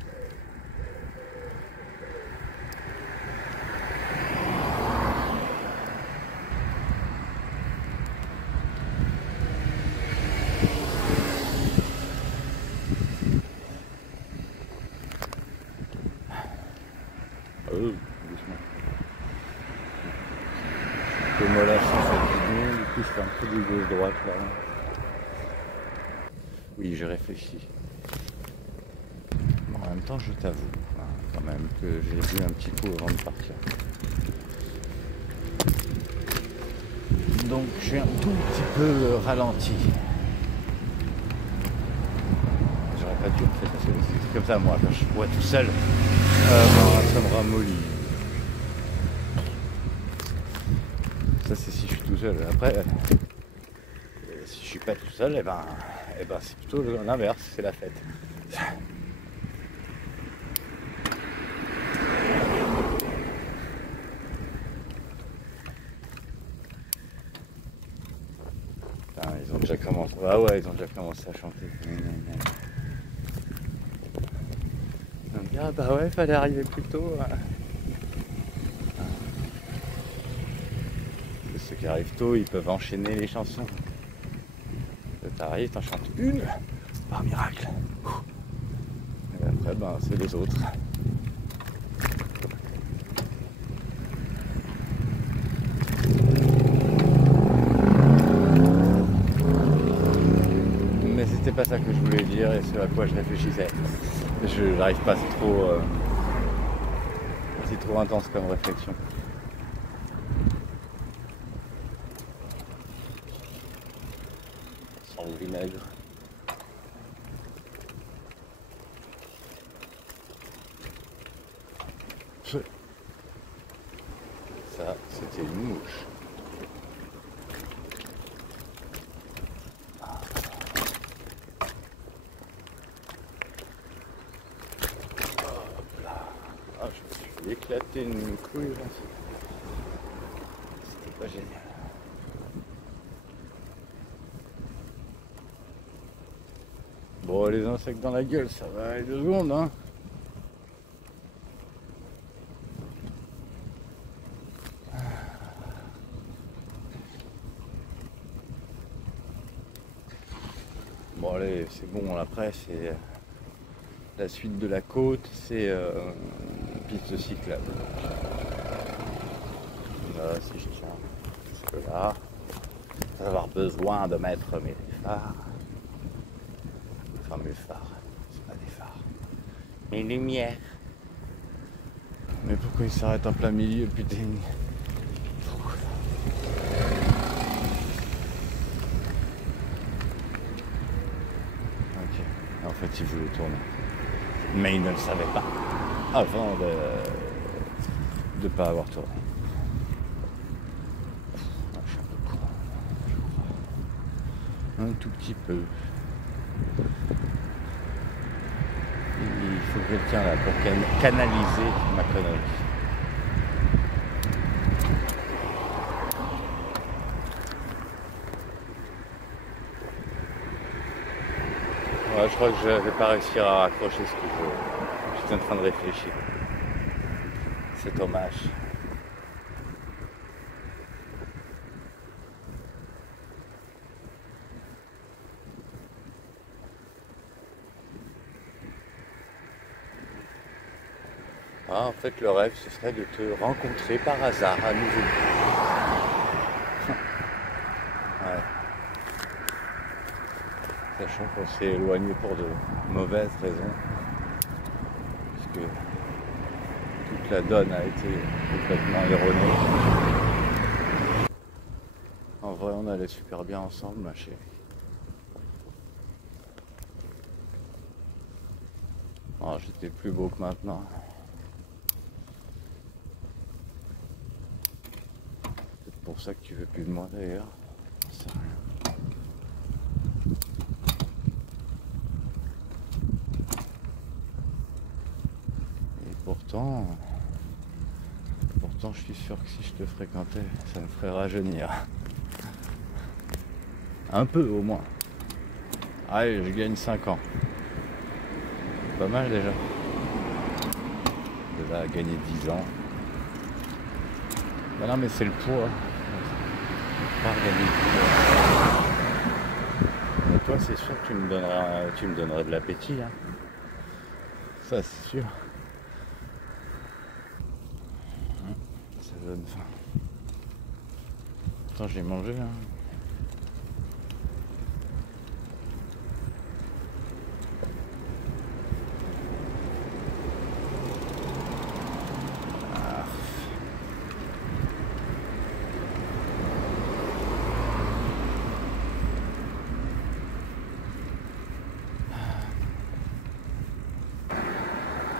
Doucement. Je suis un peu mollasse sur cette vidéo, du coup je fais un peu du gauche-droite là. Oui, j'ai réfléchi. En même temps, je t'avoue, quand même, que j'ai bu un petit coup avant de partir. Donc, je suis un tout petit peu ralenti. J'aurais pas dû en fait, parce que c'est comme ça, moi, quand je bois tout seul, Ben, ça me ramollit. Ça c'est si je suis tout seul. Après, si je suis pas tout seul, et ben c'est plutôt l'inverse, c'est la fête. Putain, ils ont déjà commencé. Ah ouais, ils ont déjà commencé à chanter. On me dit, ah bah ouais, fallait arriver plus tôt. Ceux qui arrivent tôt, ils peuvent enchaîner les chansons. T'arrives, t'en chantes une, par miracle. Et après, ben, c'est les autres. Mais c'était pas ça que je voulais dire et c'est à quoi je réfléchissais. Je n'arrive pas, c'est trop intense comme réflexion. Sans le vinaigre. Ça, c'était une mouche. Ah, je me suis fait éclater une couille là. C'était pas génial. Bon, les insectes dans la gueule, ça va aller 2 secondes, hein. Bon allez, c'est bon, après c'est la suite de la côte, c'est piste cyclable. Là, si je tiens jusque là, je vais avoir besoin de mettre mes phares. Enfin mes phares, c'est pas des phares. Mes lumières. Mais pourquoi il s'arrête en plein milieu, putain? En fait, il voulait tourner. Mais il ne le savait pas avant de ne pas avoir tourné. Je suis un peu con, je crois. Un tout petit peu. Il faut quelqu'un là pour canaliser ma connerie. Ouais, je crois que je vais pas réussir à raccrocher ce que je suis en train de réfléchir. C'est dommage. Ah, en fait, le rêve, ce serait de te rencontrer par hasard à nouveau. Ouais. Sachant qu'on s'est éloigné pour de mauvaises raisons. Parce que toute la donne a été complètement erronée. En vrai, on allait super bien ensemble, ma chérie. Oh, j'étais plus beau que maintenant. C'est pour ça que tu veux plus de moi d'ailleurs. C'est rien. Pourtant, je suis sûr que si je te fréquentais, ça me ferait rajeunir. Un peu au moins. Allez, je gagne 5 ans. Pas mal déjà. De là à gagner 10 ans. Bah non, mais c'est le poids. Pas gagner 10 ans. Mais toi, c'est sûr que tu me donnerais de l'appétit. Hein. Ça, c'est sûr. Ça donne faim. Pourtant, j'ai mangé. Hein.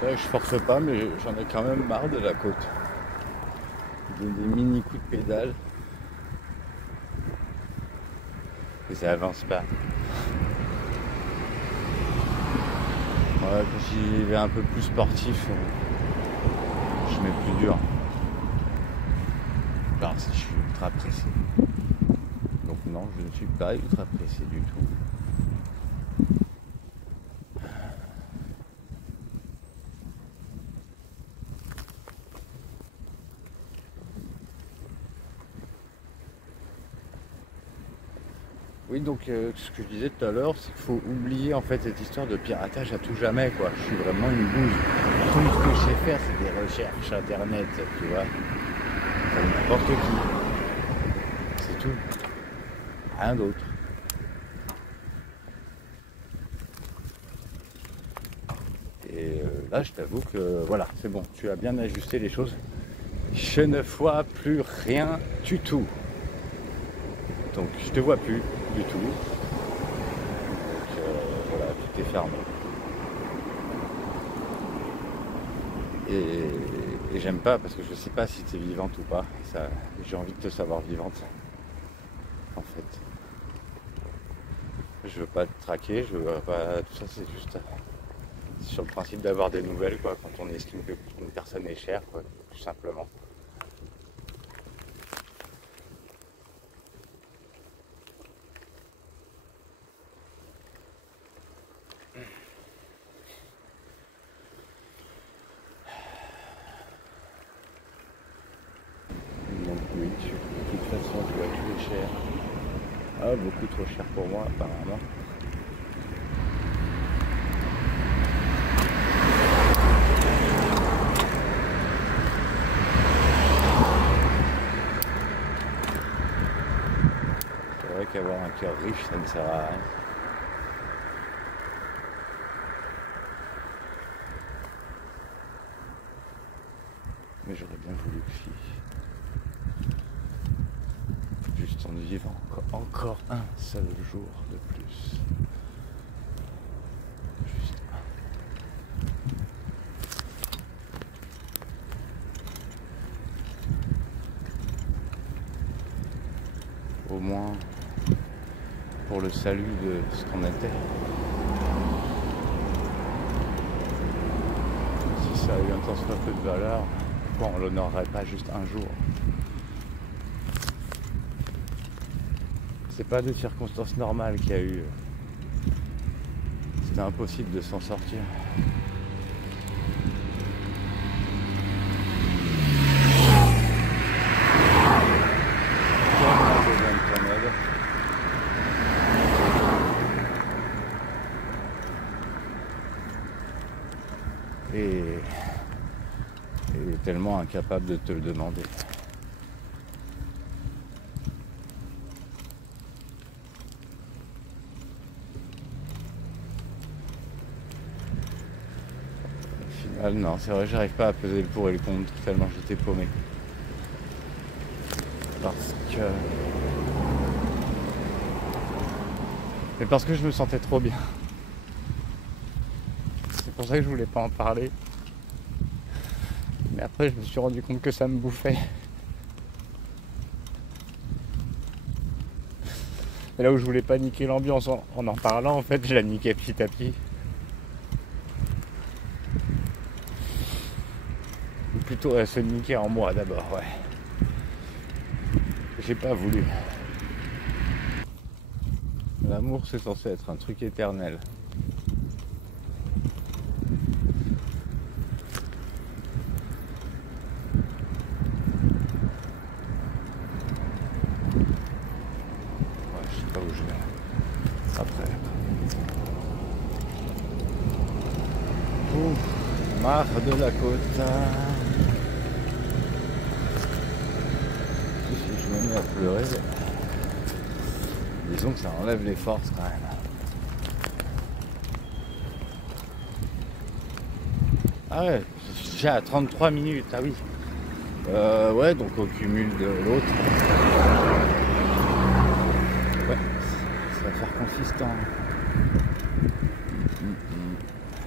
Là, je force pas, mais j'en ai quand même marre de la côte. Des mini coups de pédale. Et ça avance pas. Ouais, quand j'y vais un peu plus sportif, je mets plus dur. Alors si je suis ultra pressé. Donc non, je ne suis pas ultra pressé du tout. Oui, donc ce que je disais tout à l'heure, c'est qu'il faut oublier en fait cette histoire de piratage à tout jamais, quoi. Je suis vraiment une bouse. Tout ce que je sais faire, c'est des recherches internet, tu vois. Comme n'importe qui. C'est tout. Rien d'autre. Et là, je t'avoue que voilà, c'est bon, tu as bien ajusté les choses. Je ne vois plus rien du tout. Donc je te vois plus du tout. Donc voilà, tout est fermé. Et j'aime pas parce que je sais pas si tu es vivante ou pas. Ça, j'ai envie de te savoir vivante. En fait. Je veux pas te traquer, je veux pas. Tout ça c'est juste sur le principe d'avoir des nouvelles quoi, quand on estime qu'une personne est chère, quoi, tout simplement. Donc oui, de toute façon je vois que tu es cher. Ah, beaucoup trop cher pour moi apparemment. C'est vrai qu'avoir un cœur riche ça ne sert à rien. Mais j'aurais bien voulu que si. Juste en vivant encore un seul jour de plus. Juste un. Au moins pour le salut de ce qu'on était. Si ça a eu un tant soit peu de valeur, pourquoi on l'honorerait pas juste un jour? C'est pas des circonstances normales qu'il y a eu. C'était impossible de s'en sortir. Et tellement incapable de te le demander. Au final, non, c'est vrai, j'arrive pas à peser le pour et le contre tellement j'étais paumé. Mais parce que je me sentais trop bien. C'est pour ça que je voulais pas en parler. Mais après, je me suis rendu compte que ça me bouffait. Et là où je voulais pas niquer l'ambiance en parlant, en fait, je la niquais petit à petit. Ou plutôt, elle se niquait en moi d'abord, ouais. J'ai pas voulu. L'amour, c'est censé être un truc éternel. Où je vais après. Ouf, marre de la côte. Si je me mets à pleurer, disons que ça enlève les forces quand même. Ah ouais, je suis déjà à 33 minutes, ah oui. Ouais, donc au cumul de l'autre. Ouais, ça va faire consistant.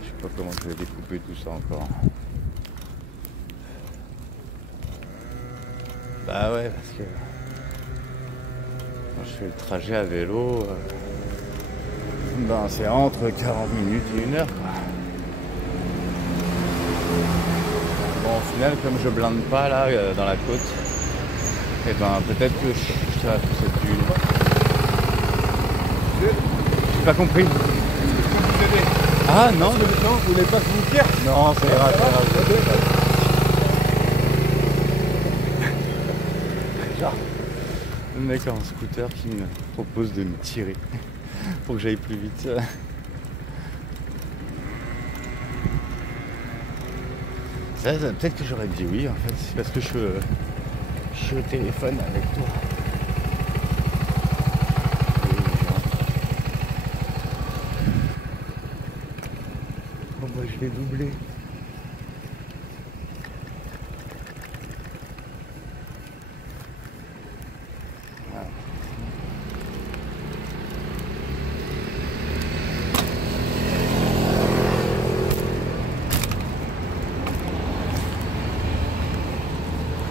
Je sais pas comment je vais découper tout ça encore. Bah ouais, parce que quand je fais le trajet à vélo, ben c'est entre 40 minutes et 1 heure, quoi. Bon, au final, comme je blinde pas là dans la côte, et ben peut-être que je serai à cette une. J'ai pas compris. Ah non, vous voulez pas vous dire? non, c'est grave, c'est grave. Genre, le mec en scooter qui me propose de me tirer pour que j'aille plus vite. Ça, peut-être que j'aurais dit oui en fait, c'est parce que je suis au téléphone avec toi. Bon bah je vais doubler.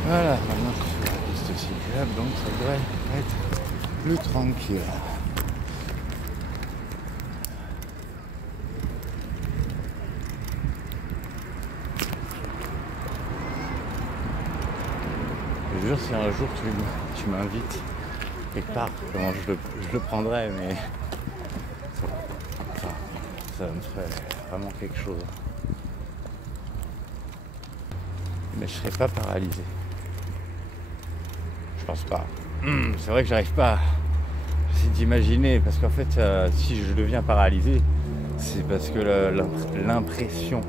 Voilà, maintenant je suis sur la piste cyclable, donc ça devrait être plus tranquille. Je te jure, si un jour tu m'invites quelque part, comment je le prendrais, mais enfin, ça me ferait vraiment quelque chose. Mais je serais pas paralysé. Je pense pas. C'est vrai que j'arrive pas. J'essaie d'imaginer, parce qu'en fait, si je deviens paralysé, c'est parce que l'impression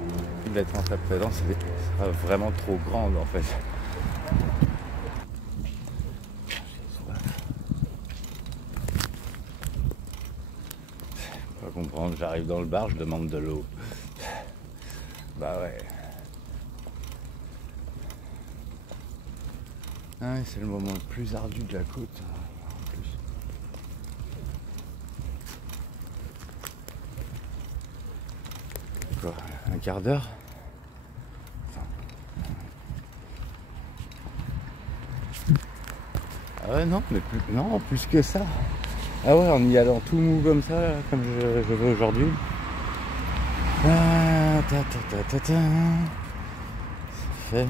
d'être en sa présence sera vraiment trop grande en fait. Faut pas comprendre, j'arrive dans le bar, je demande de l'eau. Bah ouais. Ah ouais, c'est le moment le plus ardu de la côte. En plus. Quoi, un quart d'heure? Ah ouais, non, mais plus que ça. Ah ouais, en y allant tout mou comme ça, là, comme je veux aujourd'hui. Ah, ça fait...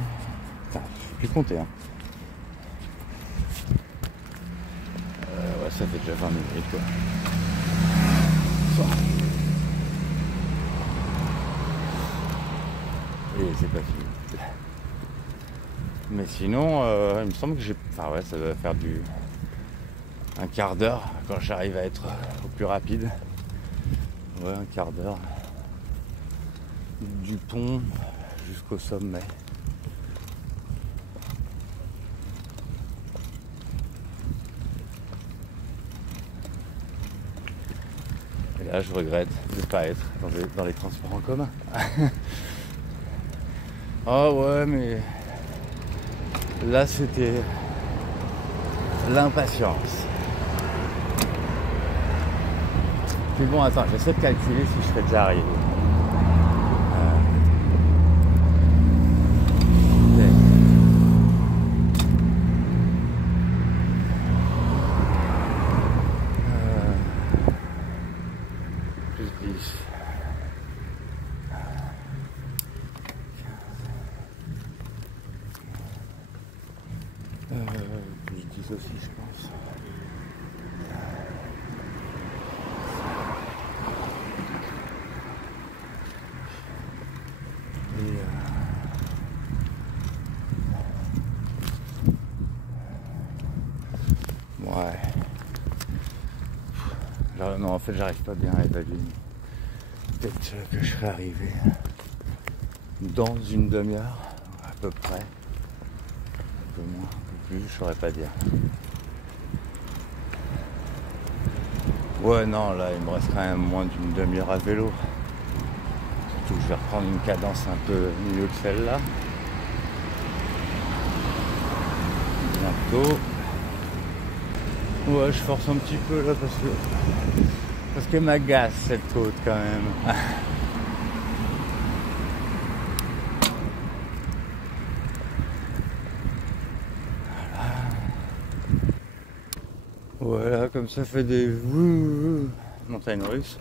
Enfin, je sais plus compter, hein. Ouais, ça fait déjà 20 minutes, quoi. Et c'est pas fini. Mais sinon, il me semble que j'ai... Enfin ouais, ça doit faire un quart d'heure quand j'arrive à être au plus rapide. Ouais, un quart d'heure. Du pont jusqu'au sommet. Et là, je regrette de ne pas être dans les transports en commun. Oh ouais, mais là, c'était l'impatience. Puis bon, attends, j'essaie de calculer si je serais déjà arrivé. Plus 10. Plus 10 aussi, je pense. Ouais. Genre, non, en fait, j'arrive pas bien à évaluer. Peut-être que je serai arrivé dans une demi-heure, à peu près. Un peu moins, un peu plus, je saurais pas dire. Ouais, non, là, il me reste quand même moins d'une demi-heure à vélo. Surtout que je vais reprendre une cadence un peu mieux que celle-là. Bientôt. Ouais, je force un petit peu là parce que m'agace cette côte quand même. Voilà, comme ça fait des montagnes russes.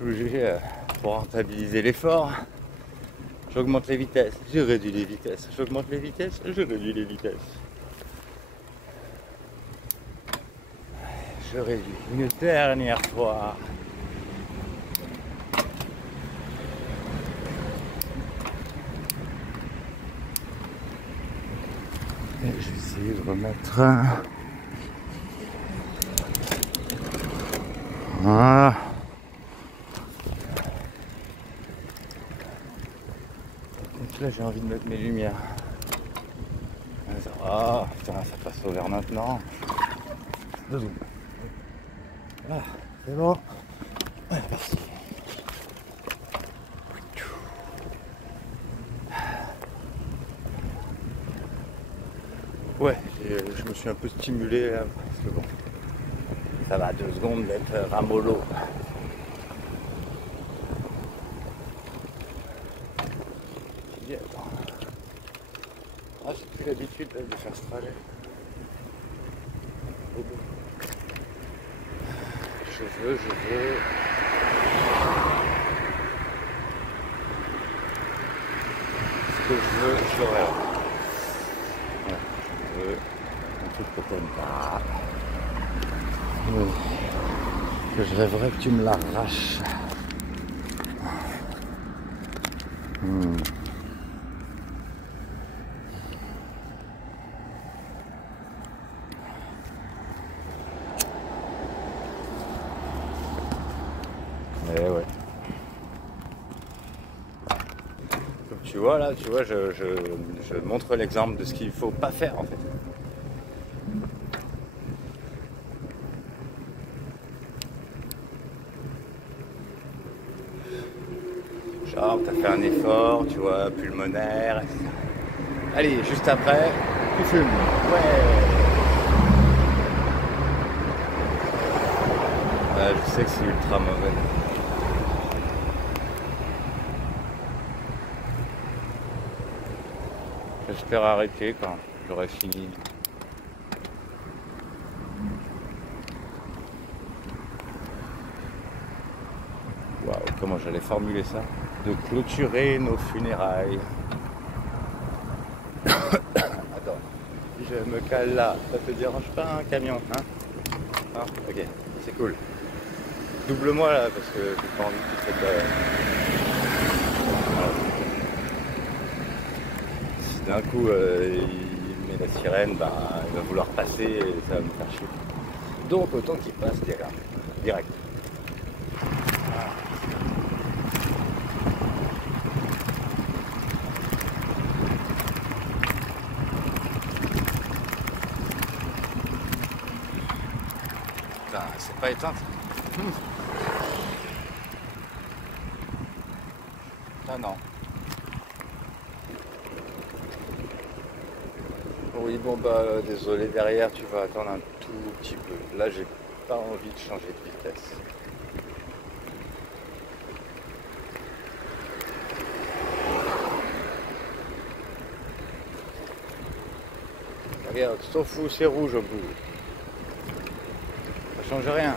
Obligé pour rentabiliser l'effort. J'augmente les vitesses, je réduis les vitesses. J'augmente les vitesses, je réduis les vitesses. Je réduis une dernière fois. Et je vais essayer de remettre. Voilà. Donc là j'ai envie de mettre mes lumières. Ah putain, ça passe au vert maintenant. Voilà, c'est bon. Ouais, merci. Ouais, je me suis un peu stimulé là, parce que bon, ça va 2 secondes d'être ramollo. Je dis attends. Ah, j'ai plus l'habitude de faire ce trajet. Je veux. Ce que je veux, je l'aurai. Ouais, je veux un truc que t'aimes pas. Oui. Que je rêverais que tu me l'arraches. Eh ouais. Comme tu vois là, je montre l'exemple de ce qu'il faut pas faire en fait. Genre, t'as fait un effort, tu vois, pulmonaire, etc. Allez, juste après, tu fumes. Ouais. Je sais que c'est ultra mauvais. J'espère arrêter quand j'aurai fini. Waouh, comment j'allais formuler ça? De clôturer nos funérailles. Attends, si je me cale là, ça te dérange pas un camion, hein? Ah, ok, c'est cool. Double-moi là, parce que j'ai pas envie que tu te fasses. Si d'un coup il met la sirène, bah, il va vouloir passer et ça va me faire chier. Donc autant qu'il passe direct. Putain, c'est pas éteinte. Ah non. Oui, bon bah désolé, derrière tu vas attendre un tout petit peu. Là j'ai pas envie de changer de vitesse. Regarde, tu t'en fous, c'est rouge au bout. Ça change rien.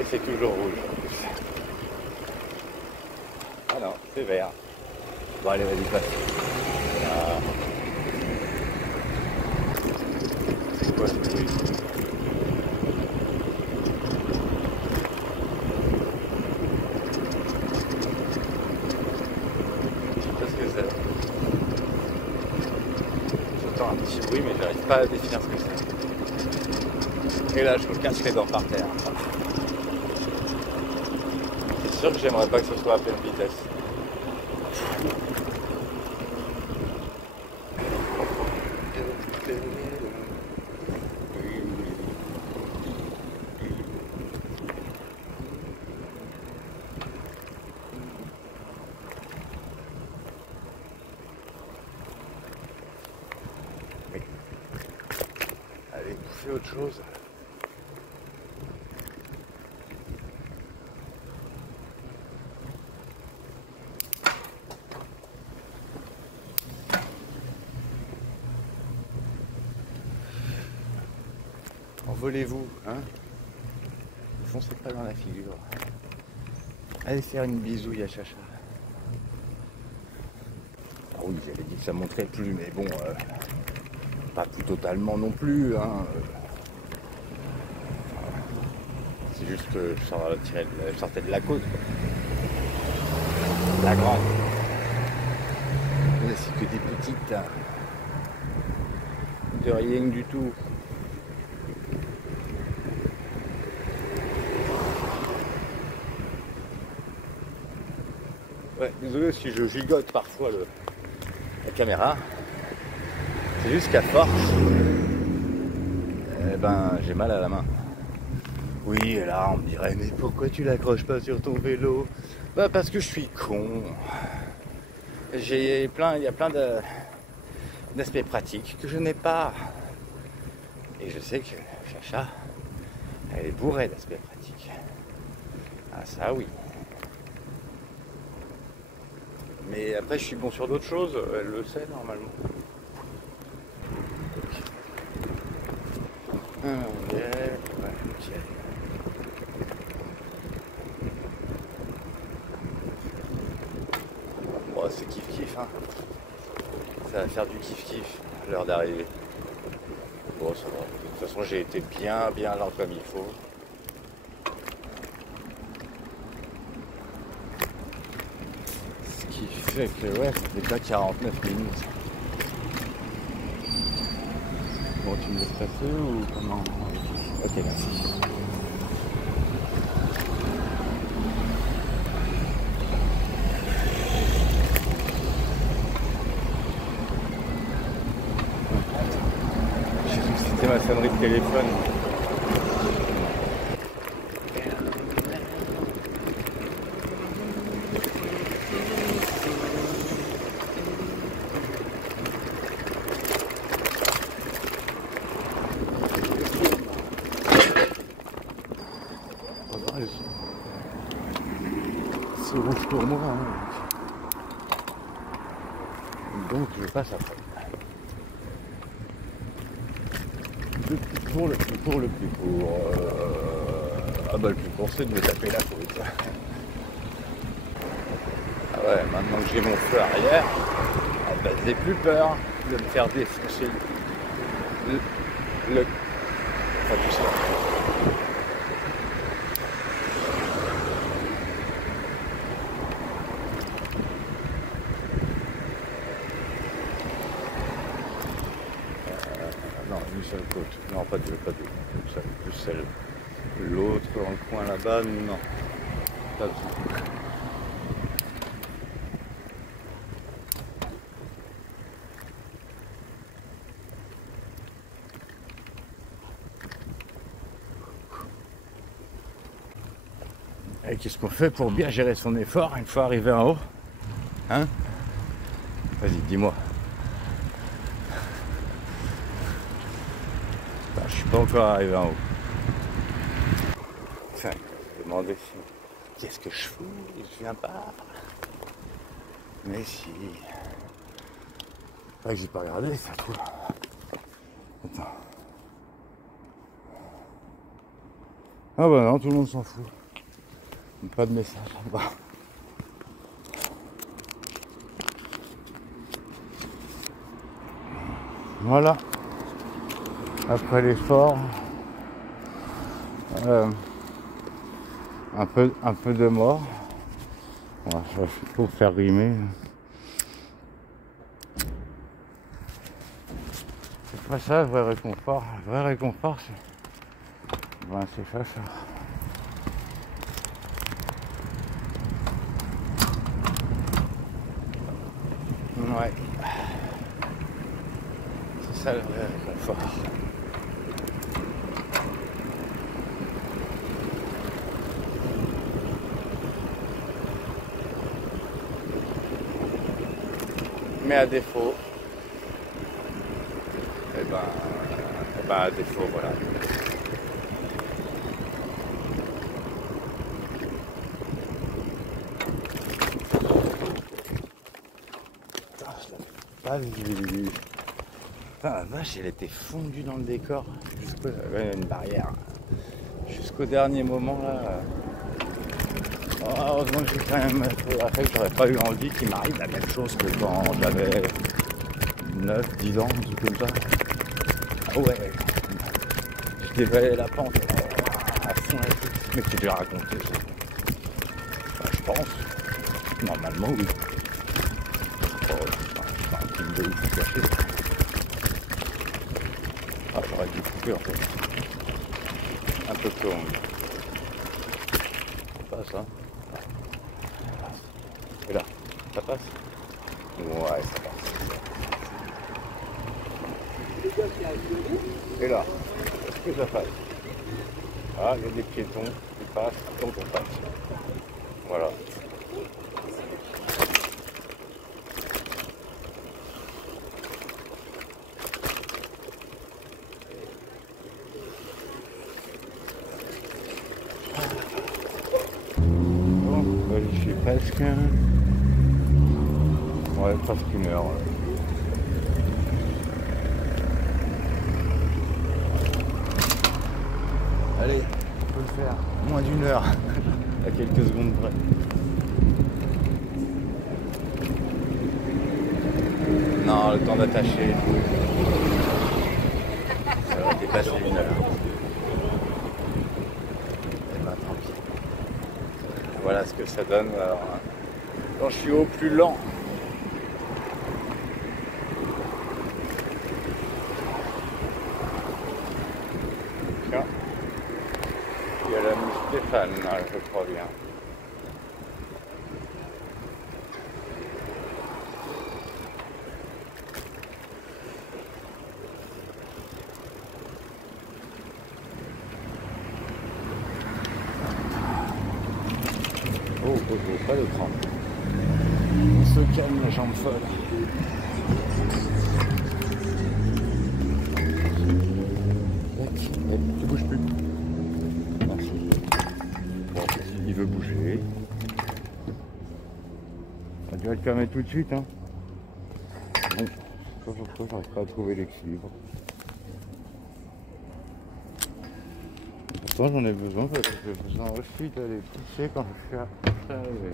Et c'est toujours rouge en plus. Ah non, c'est vert. Bon allez, vas-y, passe. Ah. C'est quoi ce bruit? Je sais pas ce que c'est. J'entends un petit bruit mais j'arrive pas à définir ce que c'est. Et là je me casse les dents par terre. C'est sûr que j'aimerais pas que ce soit à pleine vitesse. Allez, bouffer autre chose. envolez-vous, hein. Ne foncez pas dans la figure. Allez faire une bisouille à Chacha. Ah oui, j'avais dit que ça montrait plus, mais bon, pas tout totalement non plus, hein. C'est juste que je sortais de la côte, quoi. La grande. Là, c'est que des petites, hein. De rien du tout. Ouais, désolé si je gigote parfois la caméra. C'est juste qu'à force, eh ben, j'ai mal à la main. Oui, et là on me dirait, mais pourquoi tu l'accroches pas sur ton vélo? Bah parce que je suis con. Il y a plein d'aspects pratiques que je n'ai pas. Et je sais que Chacha, elle est bourrée d'aspects pratiques. Ah ça oui. Mais après je suis bon sur d'autres choses, elle le sait normalement. Ouais, ok. Bon, c'est kiff-kiff, hein. Ça va faire du kiff-kiff à l'heure d'arrivée. Bon, ça va. De toute façon, j'ai été bien là comme il faut. Ce qui fait que, ouais, ça fait déjà 49 minutes. Bon, tu me laisses passer ou comment? Ok, merci. J'ai cru que c'était ma sonnerie de téléphone. C'est rouge pour moi, hein. Donc je passe après. Pour le plus court. Ah bah le plus court c'est de me taper la côte. Ah ouais, maintenant que j'ai mon feu arrière, ah bah, j'ai plus peur de me faire défoncer le... Enfin tout ça. Non, une seule côte. Non, pas deux. Une seule. Plus celle. L'autre dans le coin là-bas, non. Pas du tout. Et qu'est-ce qu'on fait pour bien gérer son effort une fois arrivé en haut? Hein? Vas-y, dis-moi. Je suis pas encore arrivé en haut. Enfin, je me demandais si... Qu'est-ce que je fous? Je viens pas. Mais si... C'est vrai que j'ai pas regardé, ça trouve. Attends. Ah bah non, tout le monde s'en fout. Pas de message là-bas. Voilà. Après l'effort, un peu de mort. Bon, il faut faire rimer. C'est pas ça le vrai réconfort. Le vrai réconfort, c'est Chacha. Ouais. C'est ça le vrai réconfort. Mais à défaut, et ben à défaut, voilà. Vas-y. Putain, la vache, elle était fondue dans le décor. Une barrière. Jusqu'au dernier moment là. Oh, heureusement que j'ai quand même photographié, que j'aurais pas eu envie qu'il m'arrive la même chose que quand j'avais 9, 10 ans, un truc comme ça. Ah ouais, je dévalais la pente à fond la tête. Mais tu déjà raconté ça. Enfin, je pense. Normalement oui. Oh, c'est pas un film de ouf caché. Ah, j'aurais dû couper en fait. Un peu plus long. Ça passe hein. Et là, ça passe? Ouais, ça passe. Et là, qu'est-ce que ça passe? Ah, il y a des piétons qui passent, donc on passe. Voilà. Bon, j'y suis presque. Ouais, presque une heure. Allez, on peut le faire. Moins d'une heure. À quelques secondes près. Non, le temps d'attacher. Ça va dépasser une heure. Et ben tant pis. Voilà ce que ça donne. Alors, quand je suis au plus lent. Tiens. Il y a l'ami Stéphane, là, je crois bien. Oh, pas de prendre. On se calme, la jambe folle. Tu bouges plus. Merci. Bon, il veut bouger. On va le permettre tout de suite. Hein. Bon, je sais pas pourquoi j'arrive pas à trouver l'équilibre. Pourtant j'en ai besoin parce que j'ai besoin aussi d'aller pousser quand je suis arrivé.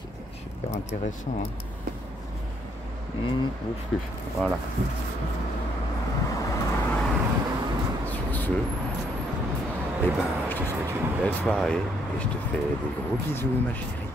C'est super intéressant. Hein. Ouf, voilà. Sur ce, eh ben, je te souhaite une belle soirée et je te fais des gros bisous ma chérie.